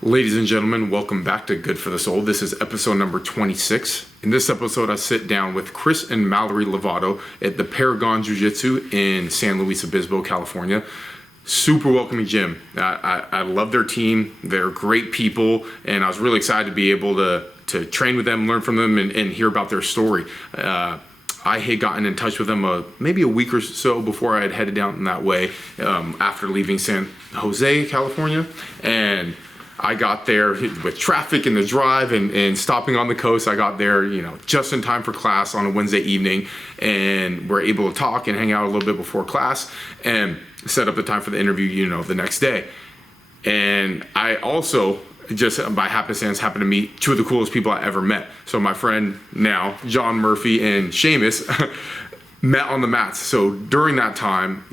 Ladies and gentlemen, welcome back to Good for the Soul. This is episode number 26. In this episode, I sit down with Chris and Mallory Lavato at the Paragon Jiu Jitsu in San Luis Obispo, California. Super welcoming gym. I love their team. They're great people, and I was really excited to be able to train with them, learn from them, and hear about their story. I had gotten in touch with them maybe a week or so before I had headed down that way after leaving San Jose, California, and I got there with traffic in the drive and stopping on the coast. I got there, just in time for class on a Wednesday evening, and we're able to talk and hang out a little bit before class and set up the time for the interview, the next day. And I also, just by happenstance, happened to meet two of the coolest people I ever met. So my friend now, John Murphy and Seamus, met on the mats. So during that time,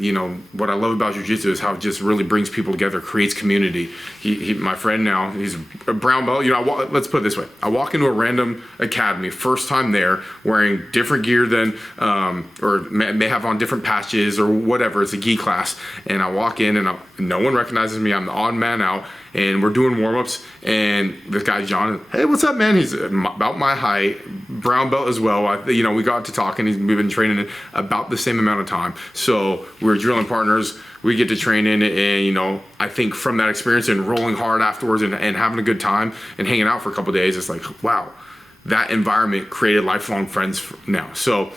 what I love about Jiu Jitsu is how it just really brings people together, creates community. My friend now, he's a brown belt. Let's put it this way. I walk into a random academy, first time there, wearing different gear than, or may have on different patches or whatever. It's a gi class. And I walk in and no one recognizes me. I'm the odd man out. And we're doing warm-ups, and this guy, John, hey, what's up, man? He's about my height, brown belt as well. We got to talking. We've been training about the same amount of time. So we're drilling partners. We get to train in, and I think from that experience and rolling hard afterwards and having a good time and hanging out for a couple of days, it's like, wow, that environment created lifelong friends now. So,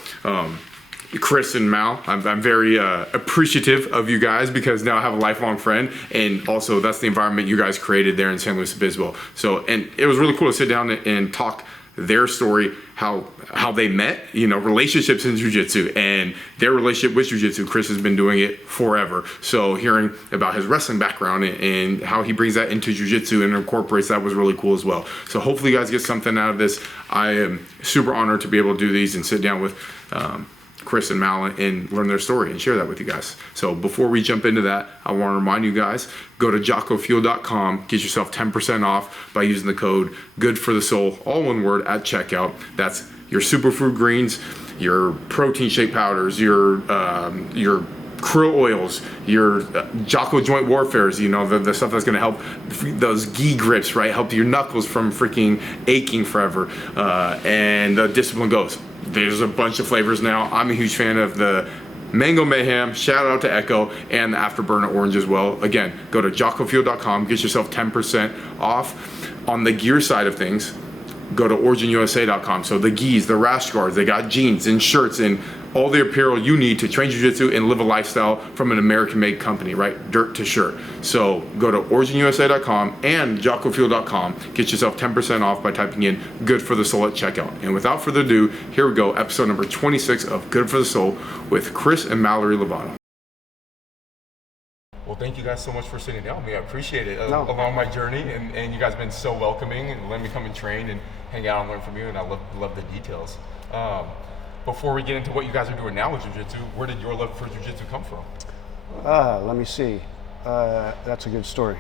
Chris and Mal, I'm very appreciative of you guys because now I have a lifelong friend, and also that's the environment you guys created there in San Luis Obispo. So, and it was really cool to sit down and talk their story, how they met, relationships in Jiu Jitsu and their relationship with Jiu Jitsu. Chris has been doing it forever. So hearing about his wrestling background and how he brings that into Jiu Jitsu and incorporates that was really cool as well. So hopefully you guys get something out of this. I am super honored to be able to do these and sit down with Chris and Mal and learn their story and share that with you guys. So before we jump into that, I want to remind you guys, go to jockofuel.com, get yourself 10% off by using the code GOODFORTHESOUL, all one word, at checkout. That's your superfood greens, your protein shake powders, your krill oils, your Jocko joint warfares, the stuff that's going to help those gi grips, right? Help your knuckles from freaking aching forever. And the Discipline Goes. There's a bunch of flavors now. I'm a huge fan of the Mango Mayhem, shout out to Echo, and the Afterburner Orange as well. Again, go to jockofuel.com, get yourself 10% off. On the gear side of things, go to originusa.com. So the gis, the rash guards, they got jeans and shirts and all the apparel you need to train jiu-jitsu and live a lifestyle from an American-made company, right? Dirt to shirt. So go to originusa.com and jockofuel.com. Get yourself 10% off by typing in Good for the Soul at checkout. And without further ado, here we go, episode number 26 of Good for the Soul with Chris and Mallory Lavato. Well, thank you guys so much for sitting down with me. I appreciate it along my journey, and you guys have been so welcoming and letting me come and train and hang out and learn from you, and I love the details. Before we get into what you guys are doing now with Jiu Jitsu, where did your love for Jiu Jitsu come from? Let me see. That's a good story.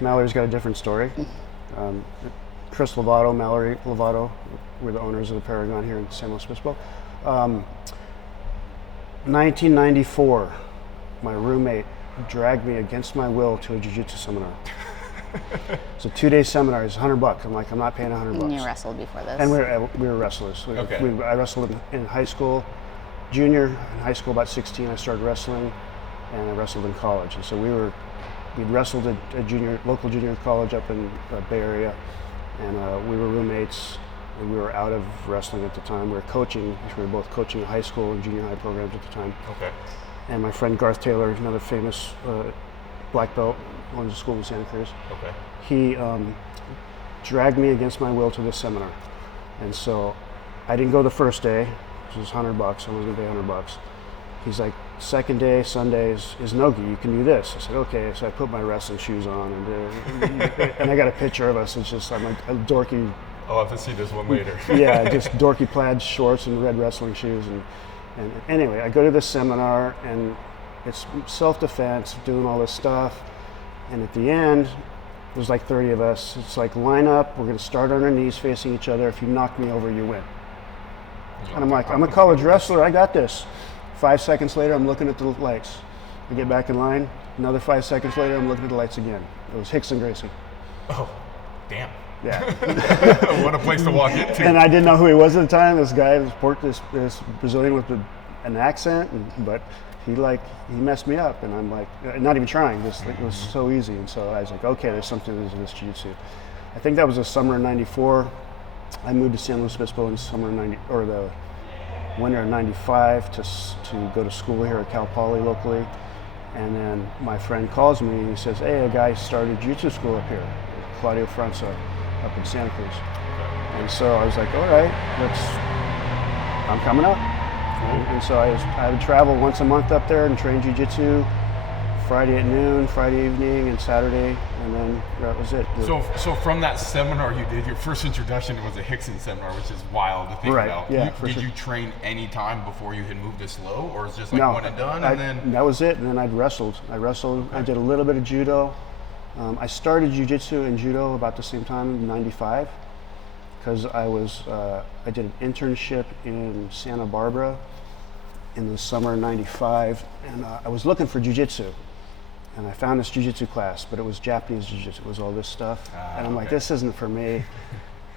Mallory's got a different story. Chris Lavato, Mallory Lavato, we're the owners of the Paragon here in San Luis Obispo. 1994, my roommate dragged me against my will to a Jiu Jitsu seminar. It's a 2-day seminar. It's $100. I'm like, I'm not paying $100. And you wrestled before this? And we were wrestlers. I wrestled in high school, junior in high school, about 16. I started wrestling, and I wrestled in college. And so we'd wrestled at a local junior college up in the Bay Area, and we were roommates. And we were out of wrestling at the time. We were coaching. We were both coaching high school and junior high programs at the time. Okay. And my friend Garth Taylor, another famous black belt, owns a school in Santa Cruz. Okay. He dragged me against my will to this seminar, and so I didn't go the first day, which was $100. I was gonna pay $100. He's like, second day, Sunday is no-gi. You can do this. I said, okay. So I put my wrestling shoes on, and I got a picture of us. It's just I'm like a dorky. I'll have to see this one later. Yeah, just dorky plaid shorts and red wrestling shoes, and anyway, I go to this seminar, and it's self-defense, doing all this stuff. And at the end, there's like 30 of us. It's like, line up, we're gonna start on our knees facing each other. If you knock me over, you win. And I'm like, I'm a college wrestler, I got this. 5 seconds later, I'm looking at the lights. I get back in line, another 5 seconds later, I'm looking at the lights again. It was Hicks and Gracie. Oh, damn. Yeah. What a place to walk into. And I didn't know who he was at the time. This guy, this Brazilian with an accent, but he messed me up, and I'm like, not even trying. It was so easy, and so I was like, okay, there's something to this jiu-jitsu. I think that was the summer of '94. I moved to San Luis Obispo in the summer of the winter of '95 to go to school here at Cal Poly locally, and then my friend calls me and he says, hey, a guy started jiu-jitsu school up here, Claudio Franza, up in Santa Cruz. And so I was like, all right, I'm coming up. And so I would travel once a month up there and train jiu-jitsu Friday at noon, Friday evening, and Saturday, and then that was it. So from that seminar you did, your first introduction was a Hickson seminar, which is wild to think about. Yeah, did you train any time before you had moved to SLO, or is it just like no, one and done? And then that was it, and then I wrestled. Okay. I did a little bit of judo. I started jiu-jitsu and judo about the same time in '95, because I did an internship in Santa Barbara in the summer of '95, and I was looking for jiu-jitsu. And I found this jiu-jitsu class, but it was Japanese jiu-jitsu. It was all this stuff. And I'm like, this isn't for me.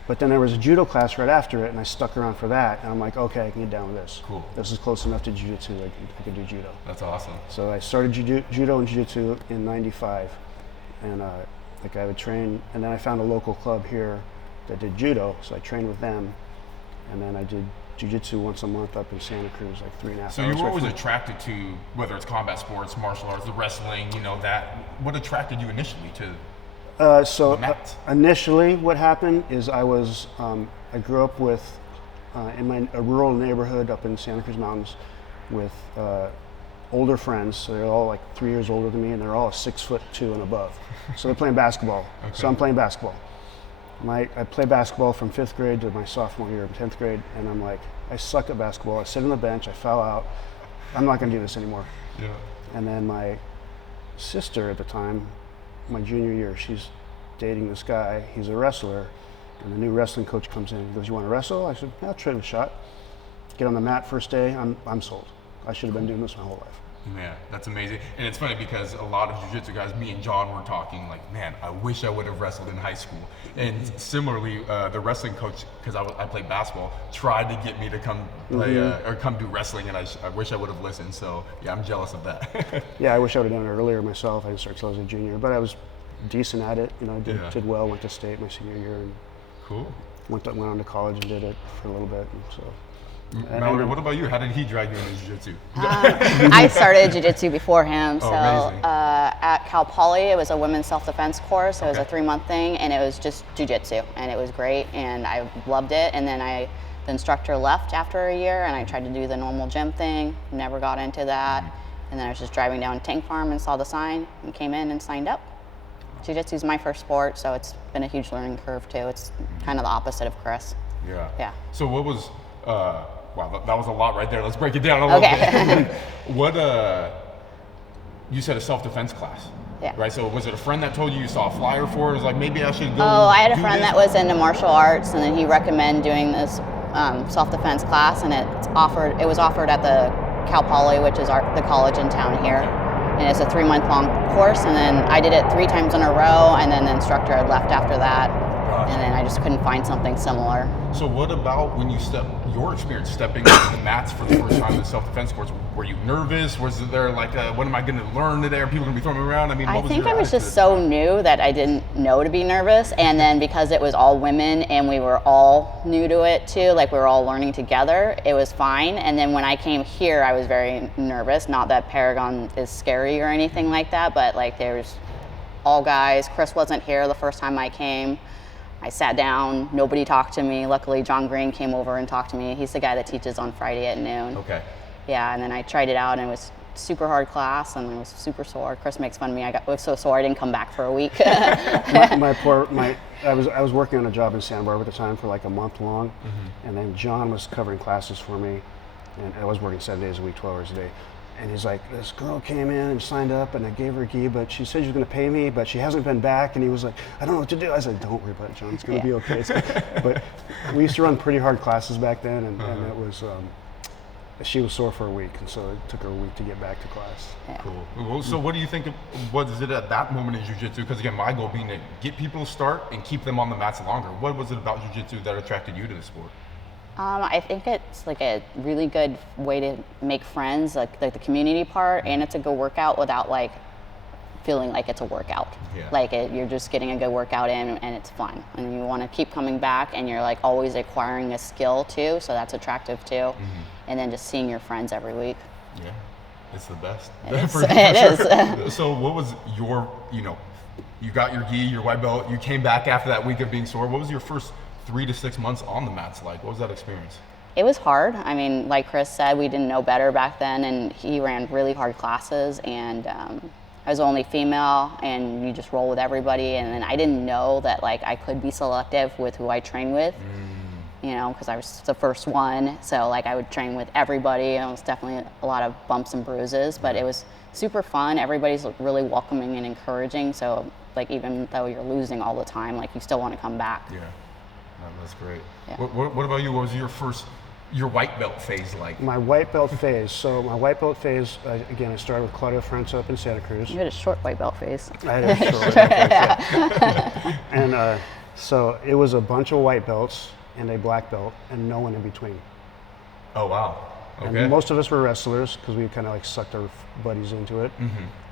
But then there was a judo class right after it, and I stuck around for that. And I'm like, okay, I can get down with this. Cool. This is close enough to jiu-jitsu. I could do judo. That's awesome. So I started judo and jiu-jitsu in '95. And I would train, and then I found a local club here that did judo, so I trained with them. And then I did jiu-jitsu once a month up in Santa Cruz, like 3.5 hours. So you were always attracted to, whether it's combat sports, martial arts, the wrestling, what attracted you initially to initially what happened is I grew up in a rural neighborhood up in Santa Cruz Mountains with older friends. So they're all like 3 years older than me, and they're all 6'2" and above. So they're playing basketball. Okay. So I'm playing basketball. I played basketball from 5th grade to my sophomore year of 10th grade, and I'm like, I suck at basketball. I sit on the bench, I foul out. I'm not gonna do this anymore. Yeah. And then my sister at the time, my junior year, she's dating this guy. He's a wrestler, and the new wrestling coach comes in and goes, you wanna wrestle? I said, yeah, I'll try a shot. Get on the mat first day, I'm sold. I should have been doing this my whole life. Man, that's amazing. And it's funny because a lot of jiu-jitsu guys, me and John were talking like, man, I wish I would have wrestled in high school. And similarly, the wrestling coach, because I played basketball, tried to get me to come play or come do wrestling, and I wish I would have listened. So yeah, I'm jealous of that. Yeah, I wish I would have done it earlier myself. I didn't start until I was a junior, but I was decent at it. Did well, went to state my senior year, and cool. Went on to college and did it for a little bit. And so. Mallory, what about you? How did he drag you into jiu-jitsu? I started jiu-jitsu before him. So amazing. At Cal Poly, it was a women's self-defense course. It was a 3-month thing, and it was just jiu-jitsu, and it was great, and I loved it. And then the instructor left after a year, and I tried to do the normal gym thing. Never got into that. And then I was just driving down Tank Farm and saw the sign and came in and signed up. Jiu-jitsu is my first sport, so it's been a huge learning curve too. It's kind of the opposite of Chris. Yeah. Yeah. So what was? Wow, that was a lot right there. Let's break it down a little bit. What, you said a self-defense class, yeah. Right? So was it a friend that told you saw a flyer for it? It was like, maybe I should go I had a friend that was into martial arts, and then he recommended doing this self-defense class, and it was offered at the Cal Poly, which is the college in town here. And it's a 3-month long course, and then I did it 3 times in a row, and then the instructor had left after that. And then I just couldn't find something similar. So what about when your experience stepping into the mats for the first time in the self-defense course? Were you nervous? Was there like, what am I going to learn today? Are people going to be throwing me around? I think I was just so new that I didn't know to be nervous. And then because it was all women and we were all new to it too, like we were all learning together, it was fine. And then when I came here, I was very nervous. Not that Paragon is scary or anything like that, but like there's all guys. Chris wasn't here the first time I came. I sat down, nobody talked to me. Luckily, John Green came over and talked to me. He's the guy that teaches on Friday at noon. Okay. Yeah, and then I tried it out, and it was super hard class, and I was super sore. Chris makes fun of me. I was so sore I didn't come back for a week. I was working on a job in Santa Barbara at the time for like a month long, and then John was covering classes for me, and I was working 7 days a week, 12 hours a day. And he's like, this girl came in and signed up, and I gave her a gi, but she said she was going to pay me, but she hasn't been back. And he was like, I don't know what to do. I said, don't worry about it, John. It's going to be okay. But we used to run pretty hard classes back then, and it was she was sore for a week, and so it took her a week to get back to class. Yeah. Cool. Well, so what do you think was it at that moment in jiu-jitsu? Because again, my goal being to get people to start and keep them on the mats longer. What was it about jiu-jitsu that attracted you to the sport? I think it's like a really good way to make friends, like the community part, and it's a good workout without like feeling like it's a workout. Yeah. Like you're just getting a good workout in, and it's fun, and you want to keep coming back, and you're like always acquiring a skill too, so that's attractive too. And then just seeing your friends every week. Yeah, it's the best. It is. So what was your, you got your gi, your white belt, you came back after that week of being sore. What was your first 3 to 6 months on the mats like? What was that experience? It was hard. I mean, like Chris said, we didn't know better back then, and he ran really hard classes, and I was the only female, and you just roll with everybody. And then I didn't know that like I could be selective with who I train with, because I was the first one. So like I would train with everybody, and it was definitely a lot of bumps and bruises, but it was super fun. Everybody's really welcoming and encouraging. So like even though you're losing all the time, like you still want to come back. Yeah. That's great. Yeah. What about you? What was your white belt phase like? My white belt phase. So my white belt phase, again, I started with Claudio França up in Santa Cruz. You had a short white belt phase. I had a short white belt phase, yeah. And so it was a bunch of white belts and a black belt and no one in between. Oh, wow. Okay. And most of us were wrestlers because we kind of like sucked our buddies into it.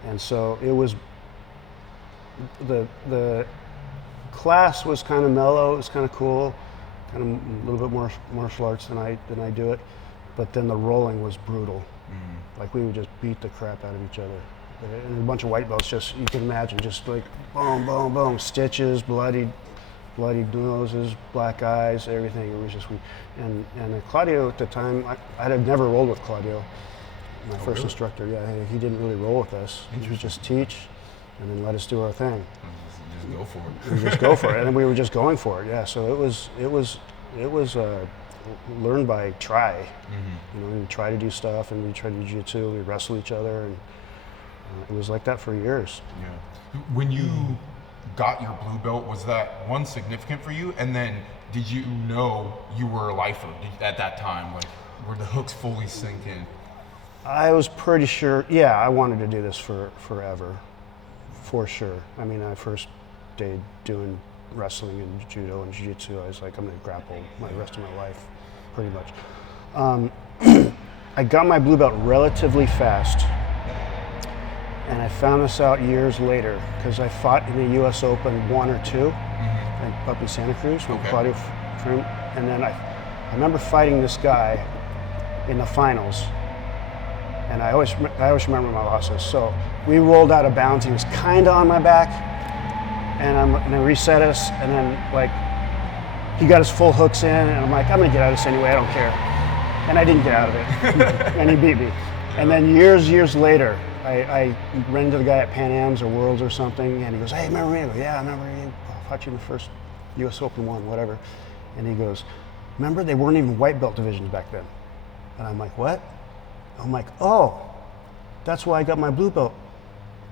And so it was, the class was kind of mellow, it was kind of cool, kind of a little bit more martial arts than I do it, but then the rolling was brutal. Like we would just beat the crap out of each other. And a bunch of white belts, just, you can imagine, just like boom, boom, boom, stitches, bloody noses, black eyes, everything. It was just, and Claudio at the time, I had never rolled with Claudio, my first instructor. Yeah, he didn't really roll with us. He would just teach and then let us do our thing. Just go for it. We just go for it, and we were just going for it. Yeah, so it was learn by try. We try to do stuff, and we try to do jiu-jitsu. We wrestle each other, and it was like that for years. Yeah. When you got your blue belt, was that one significant for you? And then did you know you were a lifer at that time? Like, were the hooks fully sink in? I was pretty sure. Yeah, I wanted to do this forever, for sure. I mean, I first day doing wrestling and judo and jiu-jitsu, I was like, I'm going to grapple my rest of my life, pretty much. I got my blue belt relatively fast, and I found this out years later because I fought in the U.S. Open 1 or 2 up in Santa Cruz with Claudio França, and then I remember fighting this guy in the finals, and I always remember my losses. So we rolled out of bounds. He was kind of on my back. And I reset us, and then like he got his full hooks in, and I'm like, I'm gonna get out of this anyway, I don't care. And I didn't get out of it, and he beat me. And then years later, I ran into the guy at Pan Am's or Worlds or something, and he goes, hey, remember me? I go, yeah, I remember you. I fought you in the first U.S. Open 1, whatever. And he goes, remember, they weren't even white belt divisions back then. And I'm like, what? I'm like, oh, that's why I got my blue belt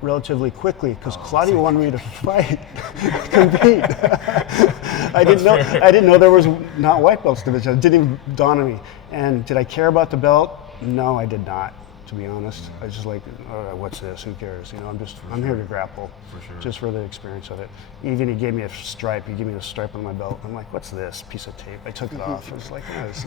relatively quickly, because Claudio wanted me to fight, compete. I didn't know there was not white belts division. It didn't even dawn on me. And did I care about the belt? No, I did not, to be honest. I was just like, oh, what's this? Who cares? I'm here to grapple, just for the experience of it. Even he gave me a stripe. He gave me a stripe on my belt. I'm like, what's this piece of tape? I took it off. I was like, nice.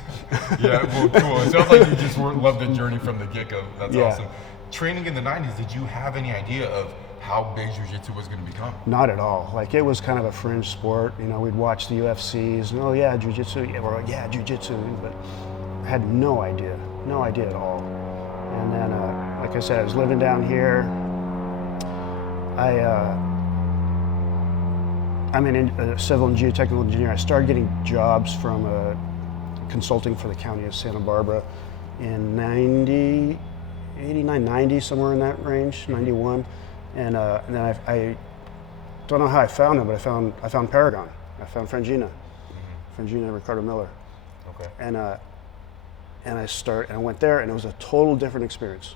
Yeah, well, cool. It sounds like you just loved the journey from the get-go. That's awesome. Training in the 90s, did you have any idea of how big jiu-jitsu was going to become? Not at all. Like, it was kind of a fringe sport. We'd watch the UFCs, and oh yeah, jiu-jitsu, yeah, jiu-jitsu, but I had no idea at all. And then, like I said, I was living down here. I'm a civil and geotechnical engineer. I started getting jobs from consulting for the county of Santa Barbara in 89, 90, somewhere in that range, 91. And then I don't know how I found them, but I found Paragon. I found Frangina Ricardo Miller. Okay. And I went there, and it was a total different experience.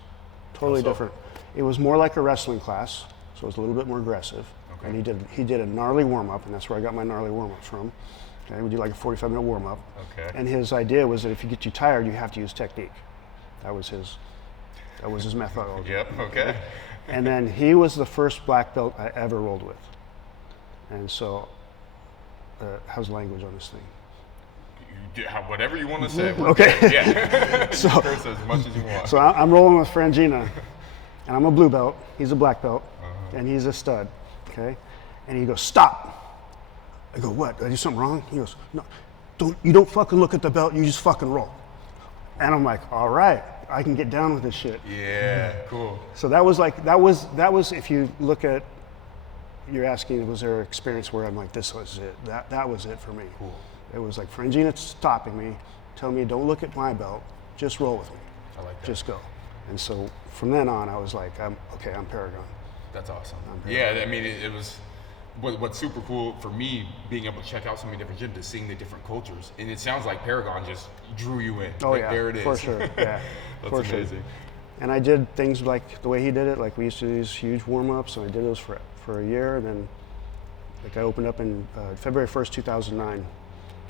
Totally different. It was more like a wrestling class, so it was a little bit more aggressive. Okay. And he did a gnarly warm-up, and that's where I got my gnarly warm-up from. Okay, we do like a 45-minute warm-up. Okay. And his idea was that if you get too tired, you have to use technique. That was his methodology. Yep. Okay. And then he was the first black belt I ever rolled with. And so, how's language on this thing? Whatever you want to say. Okay. Yeah. So, curse as much as you want. So I'm rolling with Frangina, and I'm a blue belt. He's a black belt, and he's a stud. Okay. And he goes, "Stop." I go, "What? Did I do something wrong?" He goes, "No, you don't fucking look at the belt. You just fucking roll." And I'm like, "All right, I can get down with this shit." Yeah. Cool. So that was if you look at, you're asking, was there an experience where I'm like, this was it? That was it for me. Cool. It was like Frangina stopping me, telling me, "Don't look at my belt, just roll with me. I like that. Just go." And so from then on, I was like, I'm Paragon. That's awesome. Yeah, I mean, it was what's super cool for me being able to check out so many different gyms, is seeing the different cultures. And it sounds like Paragon just drew you in. Oh, like, yeah, there it is. for sure. Yeah, That's for amazing. sure. And I did things like the way he did it. Like we used to do these huge warm-ups, and I did those for a year. And then, like I opened up in February 1st, 2009,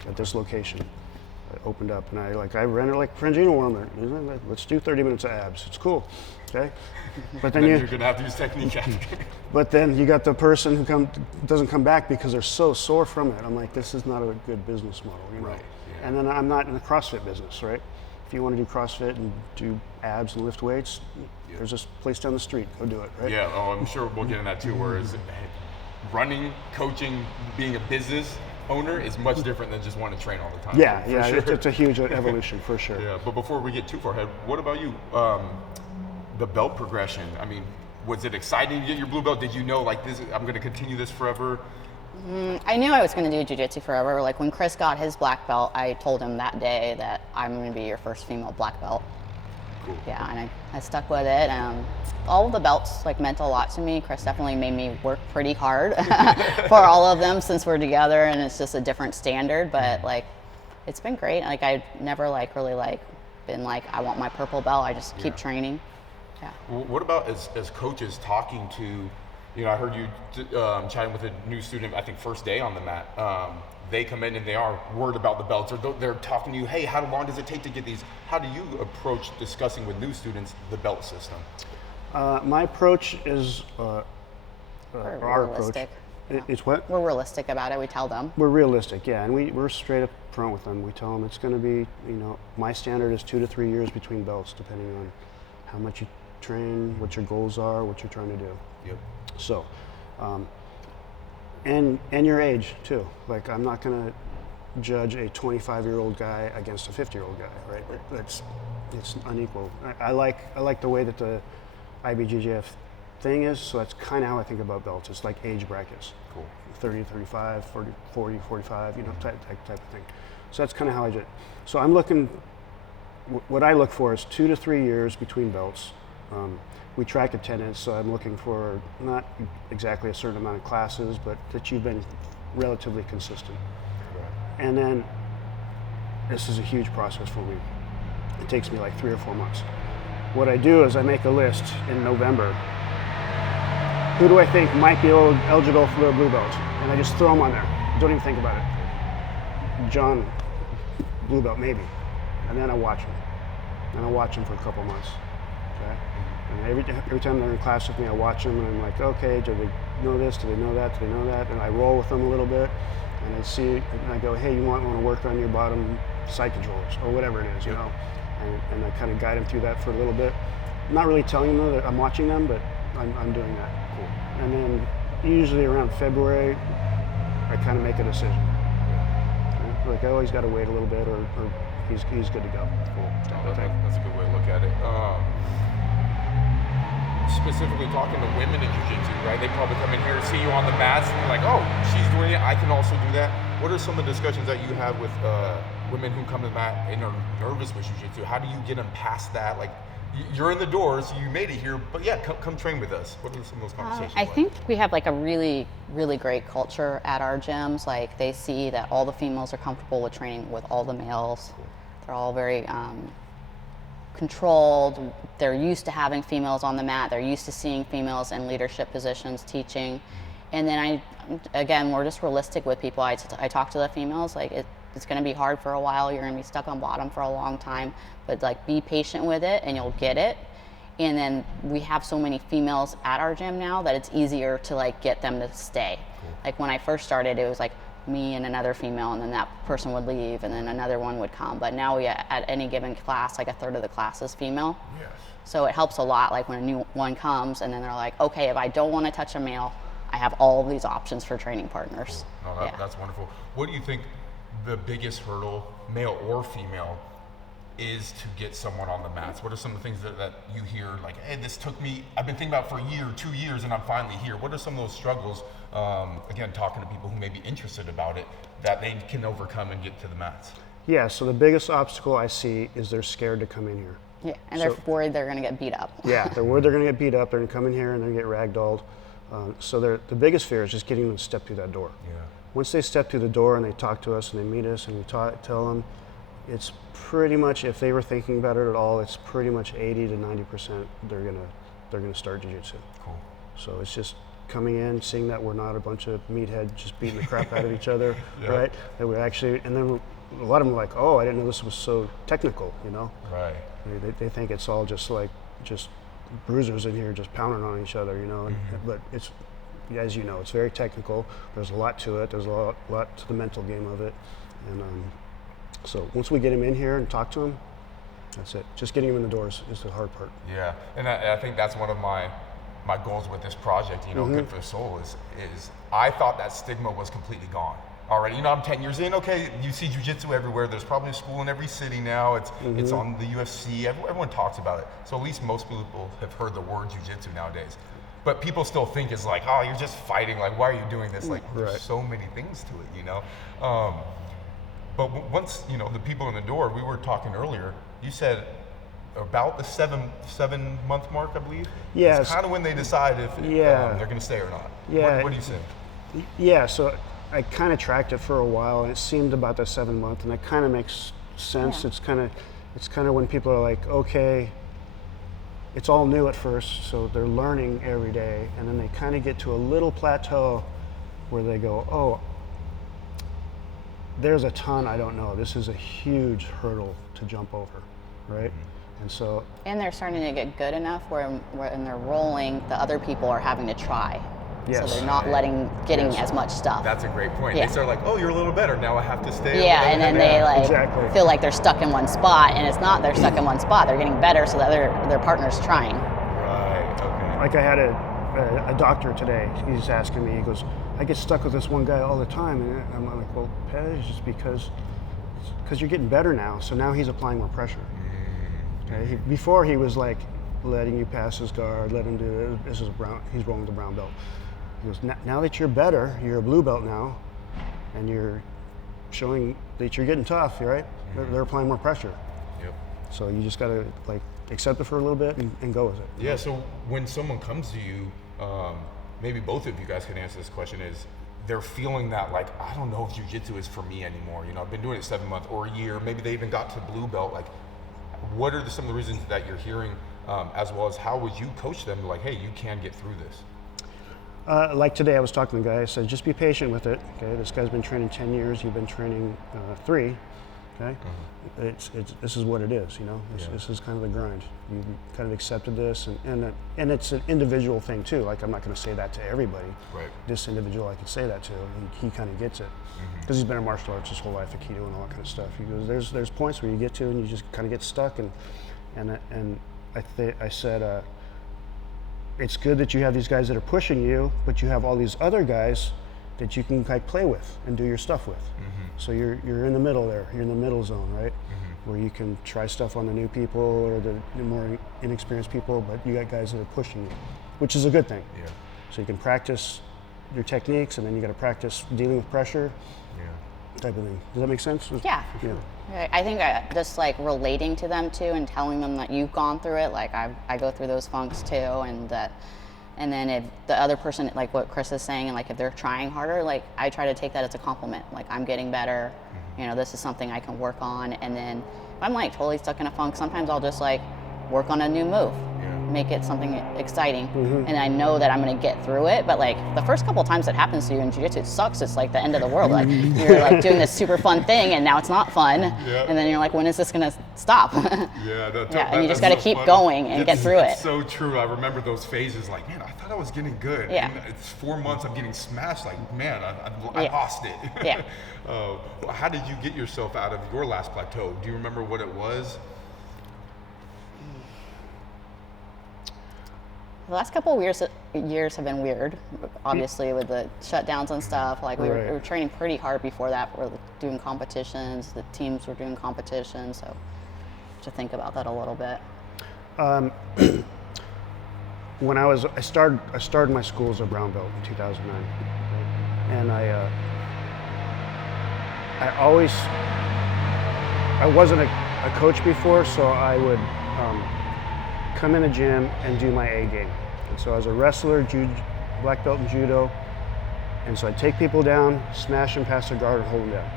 at this location. I opened up, and I rented like Frangina warmer. Let's do 30 minutes of abs. It's cool, okay? But then you're gonna have to use technique after. But then you got the person who doesn't come back because they're so sore from it. I'm like, this is not a good business model, you know? Right, yeah. And then I'm not in the CrossFit business, right? If you want to do CrossFit and do abs and lift weights, there's this place down the street. Go do it, right? Yeah, I'm sure we'll get in that too, whereas running, coaching, being a business owner is much different than just wanting to train all the time. Yeah, Sure. it's a huge evolution for sure. Yeah, but before we get too far ahead, what about you? The belt progression, I mean, was it exciting to get your blue belt? Did you know, like, I'm going to continue this forever? I knew I was going to do jiu-jitsu forever. Like when Chris got his black belt, I told him that day that I'm going to be your first female black belt. Cool. Yeah, and I stuck with it. All of the belts like meant a lot to me. Chris definitely made me work pretty hard for all of them since we're together, and it's just a different standard. But like, it's been great. Like I never really been like, I want my purple belt. I just keep training. Yeah. What about as coaches talking to, you know, I heard you chatting with a new student, I think first day on the mat. They come in and they are worried about the belts, or they're talking to you, hey, how long does it take to get these? How do you approach discussing with new students the belt system? My approach is, our realistic. approach, it's what? We're realistic about it. We tell them. We're realistic, yeah, and we're straight up front with them. We tell them it's going to be, you know, my standard is 2 to 3 years between belts, depending on how much you train, what your goals are, what you're trying to do. Yep. So, and your age too. Like I'm not going to judge a 25-year-old guy against a 50-year-old guy, right? It's unequal. I like the way that the IBJJF thing is, so that's kind of how I think about belts. It's like age brackets. Cool. 30 to 35, 40, 45, you know, type of thing. So that's kind of how I do it. So I'm looking, what I look for is 2 to 3 years between belts. We track attendance, so I'm looking for not exactly a certain amount of classes, but that you've been relatively consistent. Right. And then this is a huge process for me. It takes me like 3 or 4 months. What I do is I make a list in November. Who do I think might be eligible for the blue belt? And I just throw them on there. Don't even think about it. John, blue belt, maybe. And then I watch him. And I watch him for a couple months. Okay? And every time they're in class with me, I watch them and I'm like, okay, do they know this? Do they know that? Do they know that? And I roll with them a little bit. And I see, and I go, hey, you want to work on your bottom side controllers or whatever it is, you know? And I kind of guide them through that for a little bit. I'm not really telling them that I'm watching them, but I'm doing that. Cool. And then usually around February, I kind of make a decision. Okay? Like I always got to wait a little bit, or he's good to go. Cool. That's a good way to look at it. Specifically talking to women in jiu-jitsu, right? They probably come in here, see you on the mats, and they're like, oh, she's doing it, I can also do that. What are some of the discussions that you have with women who come to the mat and are nervous with jiu-jitsu? How do you get them past that? Like, you're in the door, so you made it here, but yeah, come train with us. What are some of those conversations I think we have like a really, really great culture at our gyms. Like they see that all the females are comfortable with training with all the males. Cool. They're all very controlled. They're used to having females on the mat. They're used to seeing females in leadership positions teaching. And then again, we're just realistic with people. I talk to the females, like it's going to be hard for a while. You're going to be stuck on bottom for a long time, but like be patient with it and you'll get it. And then we have so many females at our gym now that it's easier to like get them to stay. Cool. Like when I first started, it was like me and another female, and then that person would leave and then another one would come. But now we, at any given class, like a third of the class is female. Yes. So it helps a lot, like when a new one comes and then they're like, okay, if I don't want to touch a male, I have all of these options for training partners. Cool. No, that's wonderful. What do you think the biggest hurdle, male or female, is to get someone on the mats? What are some of the things that you hear, like, hey, this took me, I've been thinking about it for a year, 2 years, and I'm finally here? What are some of those struggles, again, talking to people who may be interested about it, that they can overcome and get to the mats? Yeah, so the biggest obstacle I see is they're scared to come in here. Yeah, and they're worried they're going to get beat up. Yeah, they're worried they're going to get beat up. They're going to come in here and they're going to get ragdolled. So the biggest fear is just getting them to step through that door. Yeah. Once they step through the door and they talk to us and they meet us and we tell them, it's pretty much, if they were thinking about it at all, it's pretty much 80 to 90% they're gonna start jiu-jitsu. Cool. So it's just coming in, seeing that we're not a bunch of meatheads just beating the crap out of each other, yeah. Right? That we're actually, and then a lot of them are like, oh, I didn't know this was so technical, you know? Right. They think it's all just bruisers in here just pounding on each other, you know? Mm-hmm. But it's, as you know, it's very technical. There's a lot to it. There's a lot to the mental game of it. And so once we get him in here and talk to him, that's it. Just getting him in the doors is the hard part. Yeah, and I think that's one of my goals with this project, you know, mm-hmm. Good for the Soul, is I thought that stigma was completely gone already. You know, I'm 10 years in, okay, you see jiu-jitsu everywhere. There's probably a school in every city now. It's on the UFC. Everyone talks about it. So at least most people have heard the word jiu-jitsu nowadays. But people still think it's like, oh, you're just fighting. Like, why are you doing this? Like, right. There's so many things to it, you know? But once, you know, the people in the door, we were talking earlier, you said about the seven month mark, I believe? Yeah. It's kind of when they decide if they're going to stay or not. Yeah. What do you think? Yeah, so I kind of tracked it for a while, and it seemed about the 7 month, and that kind of makes sense. Yeah. It's kind of when people are like, okay, it's all new at first, so they're learning every day, and then they kind of get to a little plateau where they go, oh, there's a ton I don't know. This is a huge hurdle to jump over, right? Mm-hmm. And so. And they're starting to get good enough where when they're rolling, the other people are having to try. Yes. So they're not getting as much stuff. That's a great point. Yeah. They start like, oh, you're a little better. Now I have to stay. Yeah, and then they feel like they're stuck in one spot, and it's not they're stuck in one spot. They're getting better, so that their partner's trying. Right. Okay. Like I had a doctor today. He's asking me. He goes, I get stuck with this one guy all the time, and I'm like, well, Pat, it's just because you're getting better now. So now he's applying more pressure. Okay? Before he was like letting you pass his guard, let him do it. This is he's rolling the brown belt. He goes, now that you're better, you're a blue belt now, and you're showing that you're getting tough, right? They're applying more pressure. Yep. So you just gotta like accept it for a little bit and go with it. Yeah. So when someone comes to you, maybe both of you guys can answer this question, is they're feeling that like, I don't know if jiu-jitsu is for me anymore. You know, I've been doing it 7 months or a year. Maybe they even got to blue belt. Like, what are some of the reasons that you're hearing, as well as how would you coach them? Like, hey, you can get through this. Like today, I was talking to the guy. I said, just be patient with it. Okay, this guy's been training 10 years. You've been training 3. Okay, mm-hmm. This is what it is. You know, this is kind of the grind. You kind of accepted this, and it's an individual thing too. Like I'm not going to say that to everybody. Right. This individual, I can say that to. He kind of gets it because he's been in martial arts his whole life, Aikido and all that kind of stuff. He goes, there's points where you get to and you just kind of get stuck, and I said. It's good that you have these guys that are pushing you, but you have all these other guys that you can like play with and do your stuff with. Mm-hmm. So you're in the middle there. You're in the middle zone, right? Mm-hmm. Where you can try stuff on the new people or the more inexperienced people, but you got guys that are pushing you, which is a good thing. Yeah. So you can practice your techniques, and then you got to practice dealing with pressure. Yeah. Type of thing. Does that make sense? Yeah. I think just like relating to them too and telling them that you've gone through it. Like I go through those funks too, and then if the other person, like what Chris is saying, and like if they're trying harder, like I try to take that as a compliment. Like I'm getting better. Mm-hmm. You know, this is something I can work on. And then if I'm like totally stuck in a funk, sometimes I'll just like work on a new move. Yeah. make it something exciting. And I know that I'm going to get through it. But like the first couple of times it happens to you in jiu-jitsu, it sucks. It's like the end of the world. Like you're like doing this super fun thing and now it's not fun. And then you're like, when is this going to stop? And you just got to keep going and get through it. It's so true. I remember those phases like, man, I thought I was getting good. And it's 4 months I'm getting smashed. Like, man, I lost it. How did you get yourself out of your last plateau? Do you remember what it was? The last couple of years have been weird, obviously, with the shutdowns and stuff. Like we were training pretty hard before that. We were doing competitions. The teams were doing competitions. So to think about that a little bit. When I started my school as a brown belt in 2009, and I wasn't a coach before, so I would come in the gym and do my A game. And so I was a wrestler, black belt in judo, and so I'd take people down, smash them past the guard, and hold them down.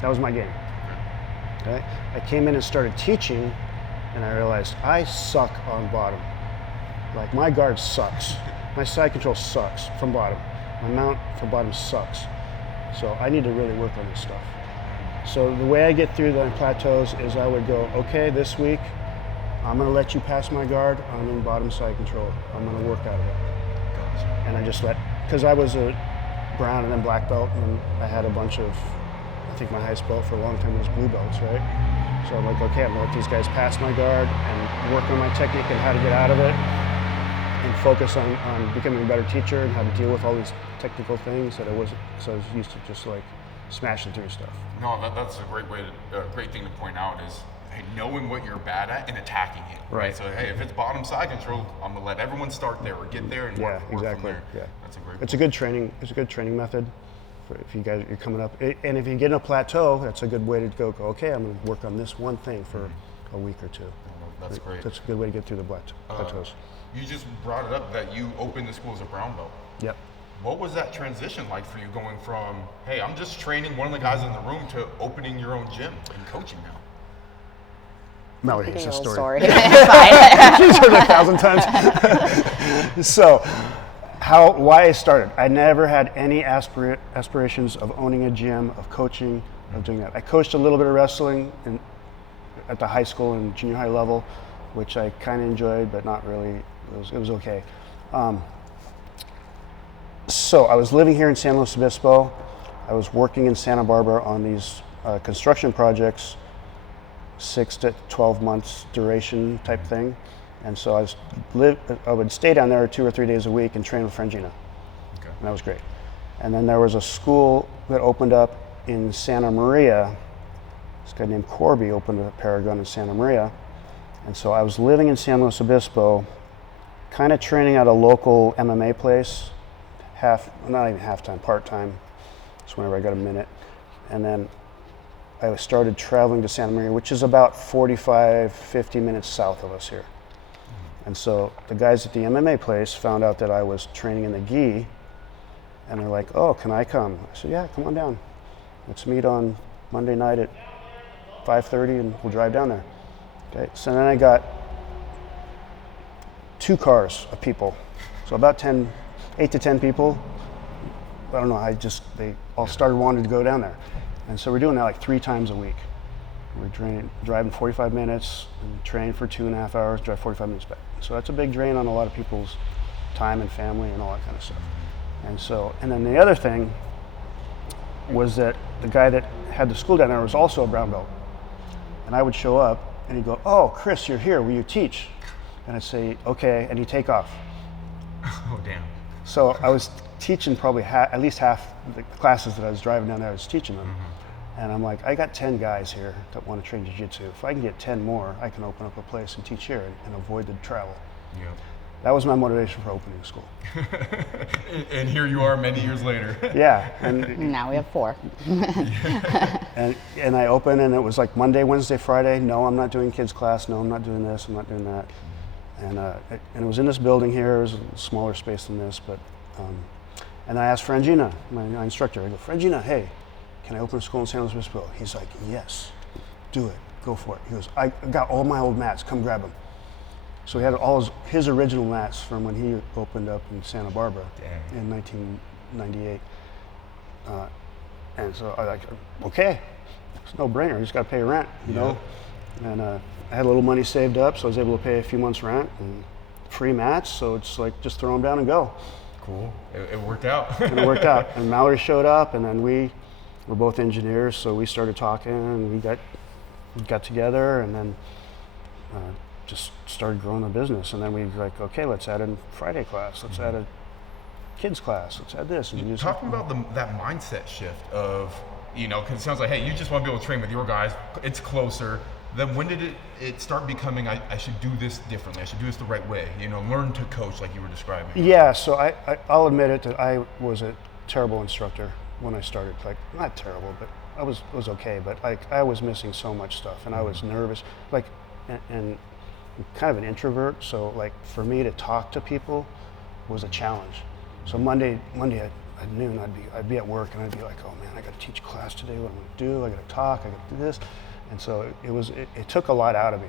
That was my game. Okay? I came in and started teaching, and I realized I suck on bottom. Like my guard sucks. My side control sucks from bottom. My mount from bottom sucks. So I need to really work on this stuff. So the way I get through the plateaus is I would go, okay, this week, I'm gonna let you pass my guard, I'm in bottom side control. I'm gonna work out of it. And I just because I was a brown and then black belt, and I had a bunch of, I think my highest belt for a long time was blue belts, right? So I'm like, okay, I'm gonna let these guys pass my guard and work on my technique and how to get out of it, and focus on becoming a better teacher and how to deal with all these technical things that I wasn't, because I was used to just like smashing through stuff. No, that's a great thing to point out is, hey, knowing what you're bad at and attacking it. Right. So hey, if it's bottom side control, I'm gonna let everyone start there or get there and work from there. Yeah, that's a great. It's a good training. It's a good training method for if you guys you're coming up. And if you get in a plateau, that's a good way to go. Okay, I'm gonna work on this one thing for a week or two. That's great. That's a good way to get through the plateaus. You just brought it up that you opened the school as a brown belt. Yep. What was that transition like for you, going from, hey, I'm just training one of the guys in the room, to opening your own gym and coaching now? Mallory has a story. It's She's heard it 1,000 times. So, why I started. I never had any aspirations of owning a gym, of coaching, of doing that. I coached a little bit of wrestling at the high school and junior high level, which I kind of enjoyed, but not really. It was okay. So I was living here in San Luis Obispo. I was working in Santa Barbara on these construction projects, 6 to 12 months duration type thing. And so I would stay down there 2 or 3 days a week and train with Frangina. Okay. And that was great. And then there was a school that opened up in Santa Maria. This guy named Corby opened a Paragon in Santa Maria. And so I was living in San Luis Obispo, kind of training at a local MMA place, not even half-time, part-time, just whenever I got a minute. And then I started traveling to Santa Maria, which is about 45, 50 minutes south of us here. And so the guys at the MMA place found out that I was training in the gi, and they're like, oh, can I come? I said, yeah, come on down. Let's meet on Monday night at 5:30 and we'll drive down there. Okay, so then I got 2 cars of people, so about 8 to 10 people. I don't know, they all started wanting to go down there. And so we're doing that like 3 times a week. We're driving 45 minutes and train for 2.5 hours, drive 45 minutes back. So that's a big drain on a lot of people's time and family and all that kind of stuff. And then the other thing was that the guy that had the school down there was also a brown belt. And I would show up and he'd go, oh, Chris, you're here, will you teach? And I'd say, okay, and he'd take off. Oh, damn. So I was teaching probably at least half the classes that I was driving down there, I was teaching them. And I'm like, I got 10 guys here that want to train jiu-jitsu. If I can get 10 more, I can open up a place and teach here and avoid the travel. Yeah. That was my motivation for opening the school. And here you are many years later. Yeah. And now we have 4. and I opened, and it was like Monday, Wednesday, Friday. No, I'm not doing kids class. No, I'm not doing this. I'm not doing that. And it was in this building here. It was a smaller space than this. But and I asked Frangina, my instructor, I go, Frangina, hey, can I open a school in San Luis Obispo? He's like, yes, do it. Go for it. He goes, I got all my old mats. Come grab them. So he had all his original mats from when he opened up in Santa Barbara in 1998. And so I like, okay, it's no brainer. You just got to pay rent, you know. And I had a little money saved up, so I was able to pay a few months rent and free mats. So it's like just throw them down and go. Cool. It worked out. It worked out. And Mallory showed up, and then we were both engineers, so we started talking, and we got together, and then just started growing the business. And then we were like, okay, let's add a Friday class. Let's add a kids class. Let's add this. And Talking about that mindset shift of, you know, because it sounds like, hey, you just want to be able to train with your guys. It's closer. Then when did it start becoming, I should do this differently. I should do this the right way. You know, learn to coach like you were describing. Yeah, so I'll admit it that I was a terrible instructor when I started. Like, not terrible, but I was okay. But like, I was missing so much stuff, and I was nervous. Like, and I'm kind of an introvert, so like for me to talk to people was a challenge. So Monday at noon, I'd be at work, and I'd be like, oh man, I got to teach class today. What am I gonna do? I got to talk. I got to do this. And so it took a lot out of me.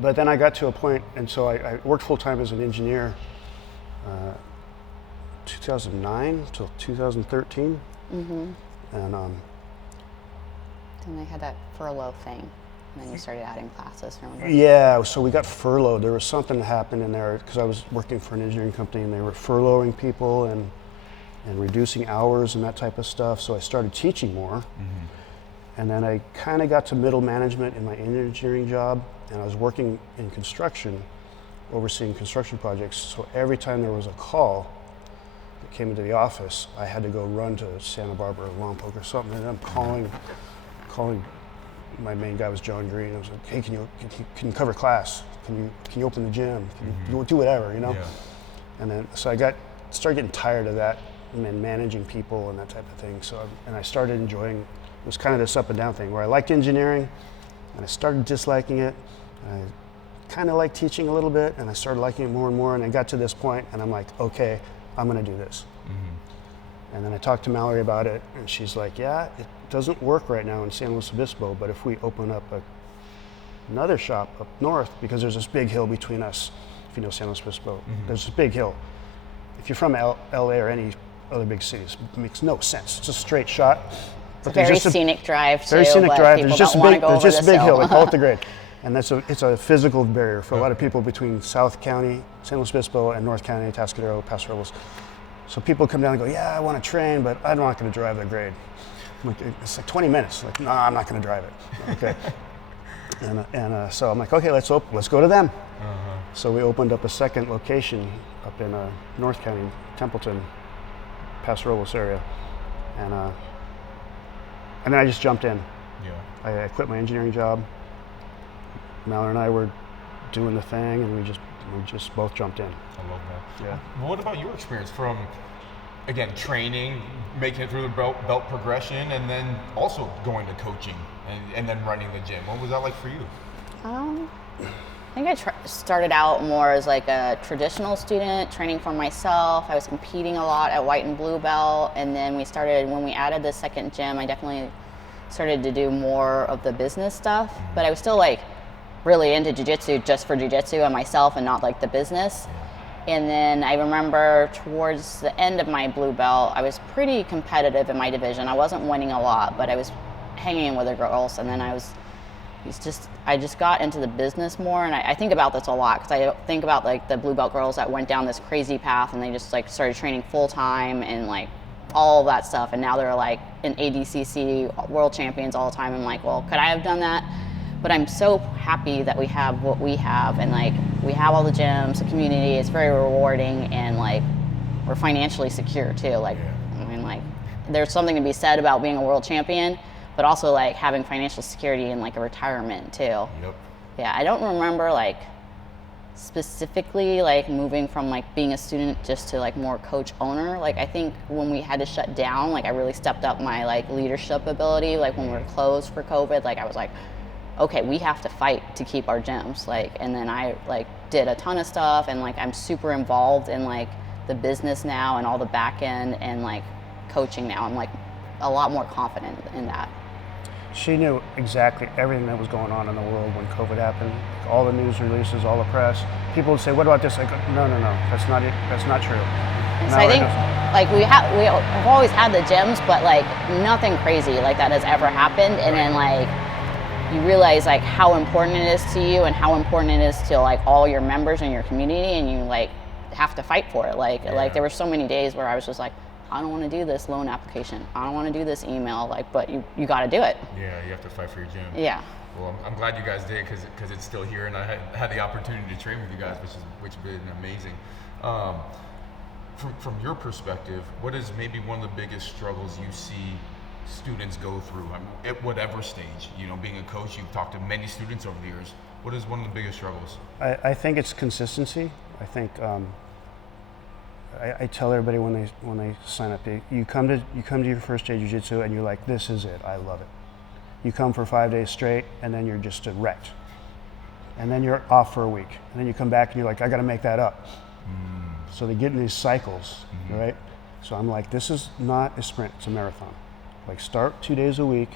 But then I got to a point, and so I worked full time as an engineer, 2009 till 2013. Mm-hmm. And then they had that furlough thing, and then you started adding classes. Remember? yeah, so we got furloughed. There was something that happened in there because I was working for an engineering company, and they were furloughing people and reducing hours and that type of stuff. So I started teaching more. Mm-hmm. And then I kind of got to middle management in my engineering job, and I was working in construction, overseeing construction projects. So every time there was a call that came into the office, I had to go run to Santa Barbara or Lompoc or something, and I'm calling. My main guy was John Green. I was like, hey, can you cover class? Can you open the gym? Can you do whatever, you know? Yeah. And then so I started getting tired of that and managing people and that type of thing. So I started enjoying. It was kind of this up and down thing where I liked engineering, and I started disliking it. I kind of liked teaching a little bit, and I started liking it more and more. And I got to this point, and I'm like, okay, I'm going to do this. Mm-hmm. And then I talked to Mallory about it, and she's like, yeah, it doesn't work right now in San Luis Obispo, but if we open up another shop up north, because there's this big hill between us, if you know San Luis Obispo, mm-hmm. There's this big hill. If you're from LA or any other big cities, it makes no sense. It's a straight shot. It's a very scenic drive, too. Very scenic drive. There's just a big hill. They call it the grade. And it's a physical barrier for a lot of people between South County, San Luis Obispo, and North County, Atascadero, Paso Robles. So people come down and go, yeah, I want to train, but I'm not going to drive the grade. I'm like, it's like 20 minutes. Like, no, I'm not going to drive it. Okay. and so I'm like, okay, let's go to them. Uh-huh. So we opened up a second location up in North County, Templeton, Paso Robles area. And then I just jumped in. Yeah. I quit my engineering job. Mallory and I were doing the thing, and we just both jumped in. I love that. Yeah. What about your experience from, again, training, making it through the belt progression, and then also going to coaching and then running the gym? What was that like for you? I think I started out more as like a traditional student, training for myself. I was competing a lot at white and blue belt, and then when we added the second gym, I definitely started to do more of the business stuff, but I was still like really into jiu-jitsu just for jiu-jitsu and myself and not like the business. And then I remember towards the end of my blue belt, I was pretty competitive in my division. I wasn't winning a lot, but I was hanging in with the girls, and then I just got into the business more, and I think about this a lot because I think about like the blue belt girls that went down this crazy path and they just like started training full time and like all of that stuff, and now they're like in ADCC world champions all the time. I'm like, well, could I have done that? But I'm so happy that we have what we have, and like we have all the gyms, the community. It's very rewarding, and like we're financially secure too. Like, I mean, like there's something to be said about being a world champion, but also like having financial security and like a retirement too. Yep. Yeah, I don't remember like specifically like moving from like being a student just to like more coach owner. Like I think when we had to shut down, like I really stepped up my like leadership ability. Like when we were closed for COVID, like I was like, okay, we have to fight to keep our gyms. Like, and then I like did a ton of stuff, and like I'm super involved in like the business now and all the back end and like coaching now. I'm like a lot more confident in that. she knew exactly everything that was going on in the world when COVID happened. All the news releases, all the press. People would say, "What about this?" I go, "No, that's not it. That's not true." So I think like we've always had the gyms, but like nothing crazy like that has ever happened. And then like you realize like how important it is to you and how important it is to like all your members in your community, and you like have to fight for it. Like there were so many days where I was just like, I don't want to do this loan application. I don't want to do this email. Like, but you got to do it. Yeah, you have to fight for your gym. Yeah. Well, I'm glad you guys did because it's still here, and I had the opportunity to train with you guys, which has been amazing. From your perspective, what is maybe one of the biggest struggles you see students go through at whatever stage? You know, being a coach, you've talked to many students over the years. What is one of the biggest struggles? I think it's consistency. I think I tell everybody when they sign up, you come to your first day of jiu-jitsu and you're like, this is it, I love it. You come for 5 days straight and then you're just a wreck. And then you're off for a week. And then you come back and you're like, I got to make that up. So they get in these cycles, right? So I'm like, this is not a sprint, it's a marathon. Like start 2 days a week,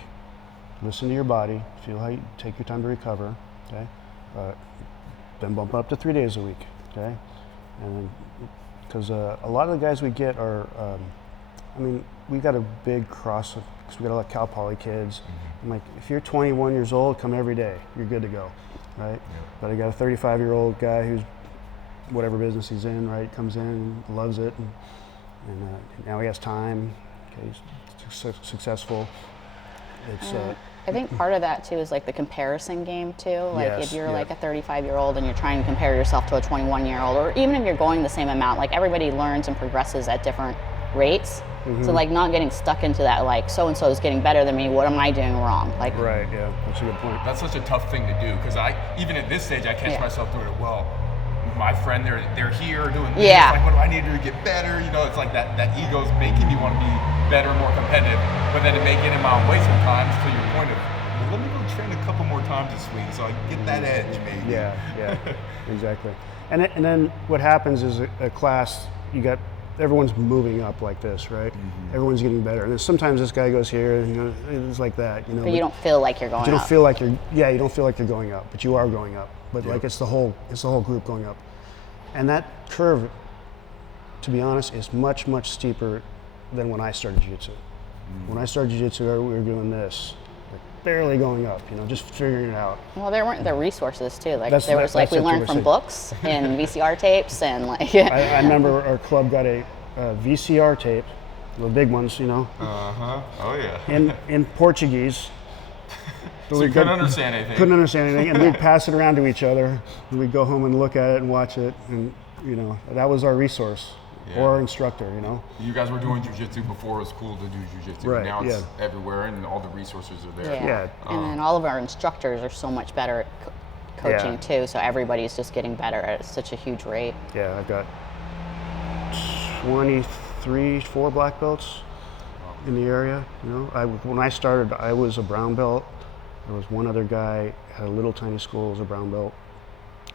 listen to your body, feel how you take your time to recover, okay? Then bump up to 3 days a week, okay? And then, because a lot of the guys we get are, we got a big cross because we got a lot of Cal Poly kids. I'm like, if you're 21 years old, come every day, you're good to go, right? Yeah. But I got a 35-year-old guy who's whatever business he's in, right, comes in and loves it, and now he has time, okay, he's successful. It's I think part of that too is like the comparison game too. Like yes, if you're like a 35-year-old and you're trying to compare yourself to a 21-year-old, or even if you're going the same amount, like everybody learns and progresses at different rates. So like not getting stuck into that like so and so is getting better than me, what am I doing wrong? Like right, yeah, that's a good point. That's such a tough thing to do because even at this stage I catch myself doing it. Well, my friend, they're here doing this. Yeah. Like, what do I need to do to get better? You know, it's like that ego's making you want to be better, more competitive, but then it may get in my own way sometimes to your point of, well, let me go train a couple more times this week so I get that edge, maybe. Yeah, exactly. And then what happens is a class, everyone's moving up like this, right? Everyone's getting better. And then sometimes this guy goes here, and it's like that, But you don't feel like you're going up. You don't feel like you're going up, but you are going up. But like it's the whole group going up. And that curve, to be honest, is much, much steeper than when I started jiu-jitsu. When I started jiu-jitsu, we were doing this, like barely going up, just figuring it out. Well, there weren't the resources too. Like we learned from saying. books and VCR tapes and like. I remember our club got a VCR tape, the big ones, Oh yeah. in Portuguese. So we couldn't understand anything. Couldn't understand anything, and we'd pass it around to each other, and we'd go home and look at it and watch it, and that was our resource, or our instructor, You guys were doing jiu-jitsu before it was cool to do jiu-jitsu. Right, now it's everywhere, and all the resources are there. Yeah. And then all of our instructors are so much better at coaching too, so everybody's just getting better at such a huge rate. Yeah, I've got 4 black belts in the area. When I started, I was a brown belt. There was one other guy had a little tiny school as a brown belt,